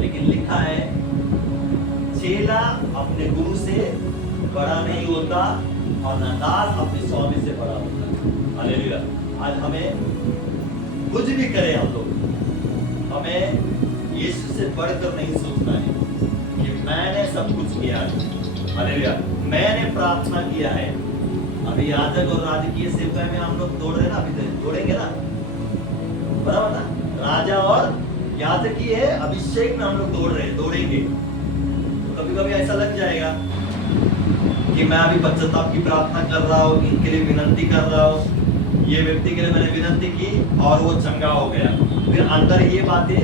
लेकिन लिखा है चेला अपने गुरु से बड़ा नहीं होता और ना दास अपने स्वामी से बड़ा होता है, हालेलुया। आज हमें कुछ भी करें हम लोग, हमें यीशु से बढ़कर नहीं सोचना है कि मैंने सब कुछ किया है, हालेलुया। मैंने प्रार्थना किया है। अभी याजक और राजकीय सेवकाई में हम लोग दौड़ रहे ना, अभी दौड़ेंगे ना, बराबर ना। राजा और याजकीय है अभिषेक में हम लोग दौड़ रहे, दौड़ेंगे। तो कभी कभी ऐसा लग जाएगा कि मैं अभी पश्चाताप की प्रार्थना कर रहा हूँ, इनके लिए विनती कर रहा हूँ, ये व्यक्ति के लिए मैंने विनती की और वो चंगा हो गया। फिर अंदर ये बातें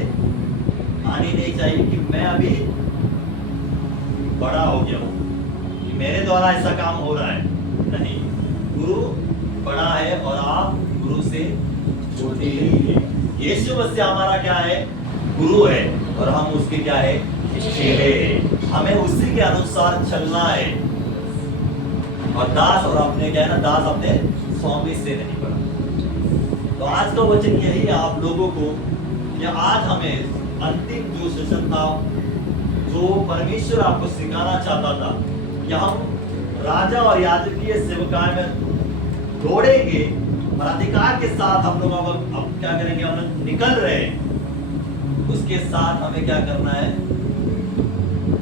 आनी नहीं चाहिए कि मैं अभी बड़ा हो गया हूँ, कि मेरे द्वारा ऐसा काम हो रहा है। नहीं, गुरु बड़ा है और आप गुरु से छोटे ही हैं। यीशु मसीह हमारा क्या है? गुरु है और हम उसके क्या है? चेले हैं। हमें उसी के अनुसार चलना है। और दास और अपने क्या है ना, दास अपने स्वामी से नहीं बड़ा। तो आज का वचन यही है आप लोगों को कि आज हमें अंतिम जो सेशन था, जो परमेश्वर आपको सिखाना चाहता था कि हम राजा और याजकीय सेवकाई में दौड़ेंगे और अधिकार के साथ हम लोग अब क्या करेंगे? हम लोग निकल रहे हैं। उसके साथ हमें क्या करना है?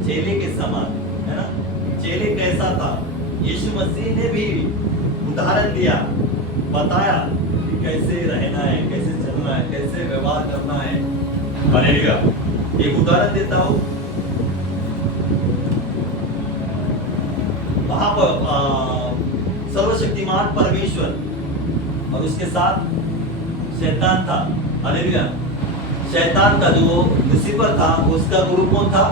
चेले के समान, है ना। चेले कैसा था? यीशु मसीह ने भी उदाहरण दिया, बताया कि कैसे रहना है, कैसे चलना है, कैसे व्यवहार करना है, हालेलुया। एक उदाहरण देता हूं। वहां पर सर्वशक्तिमान परमेश्वर और उसके साथ शैतान था, हालेलुया। शैतान का जो लूसीफर था, उसका गुरु कौन था?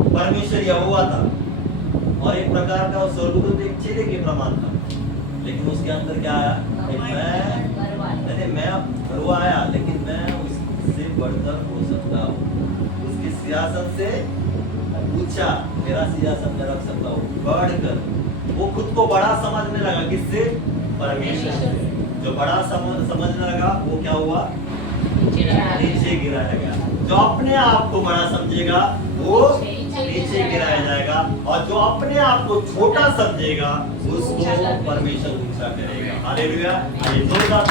परमेश्वर यहोवा था। और एक प्रकार का स्वर्गदूत एक चेले के प्रमाण था। लेकिन उसके अंदर क्या आया? मैं गर्व आया, लेकिन मैं उससे बढ़कर हो सकता हूँ, उसके सियासत से ऊंचा मेरा सियासत में रख सकता हूँ, बढ़कर। वो खुद को बड़ा समझने लगा, किससे? परमेश्वर से। जो बड़ा समझने लगा वो क्या हुआ? नीचे गिराया गया। जो अपने आप को बड़ा समझेगा वो नीचे गिराया जाएगा, और जो अपने आप को छोटा समझेगा उसको परमेश्वर ऊंचा करेगा, हालेलुया। ये जोरदार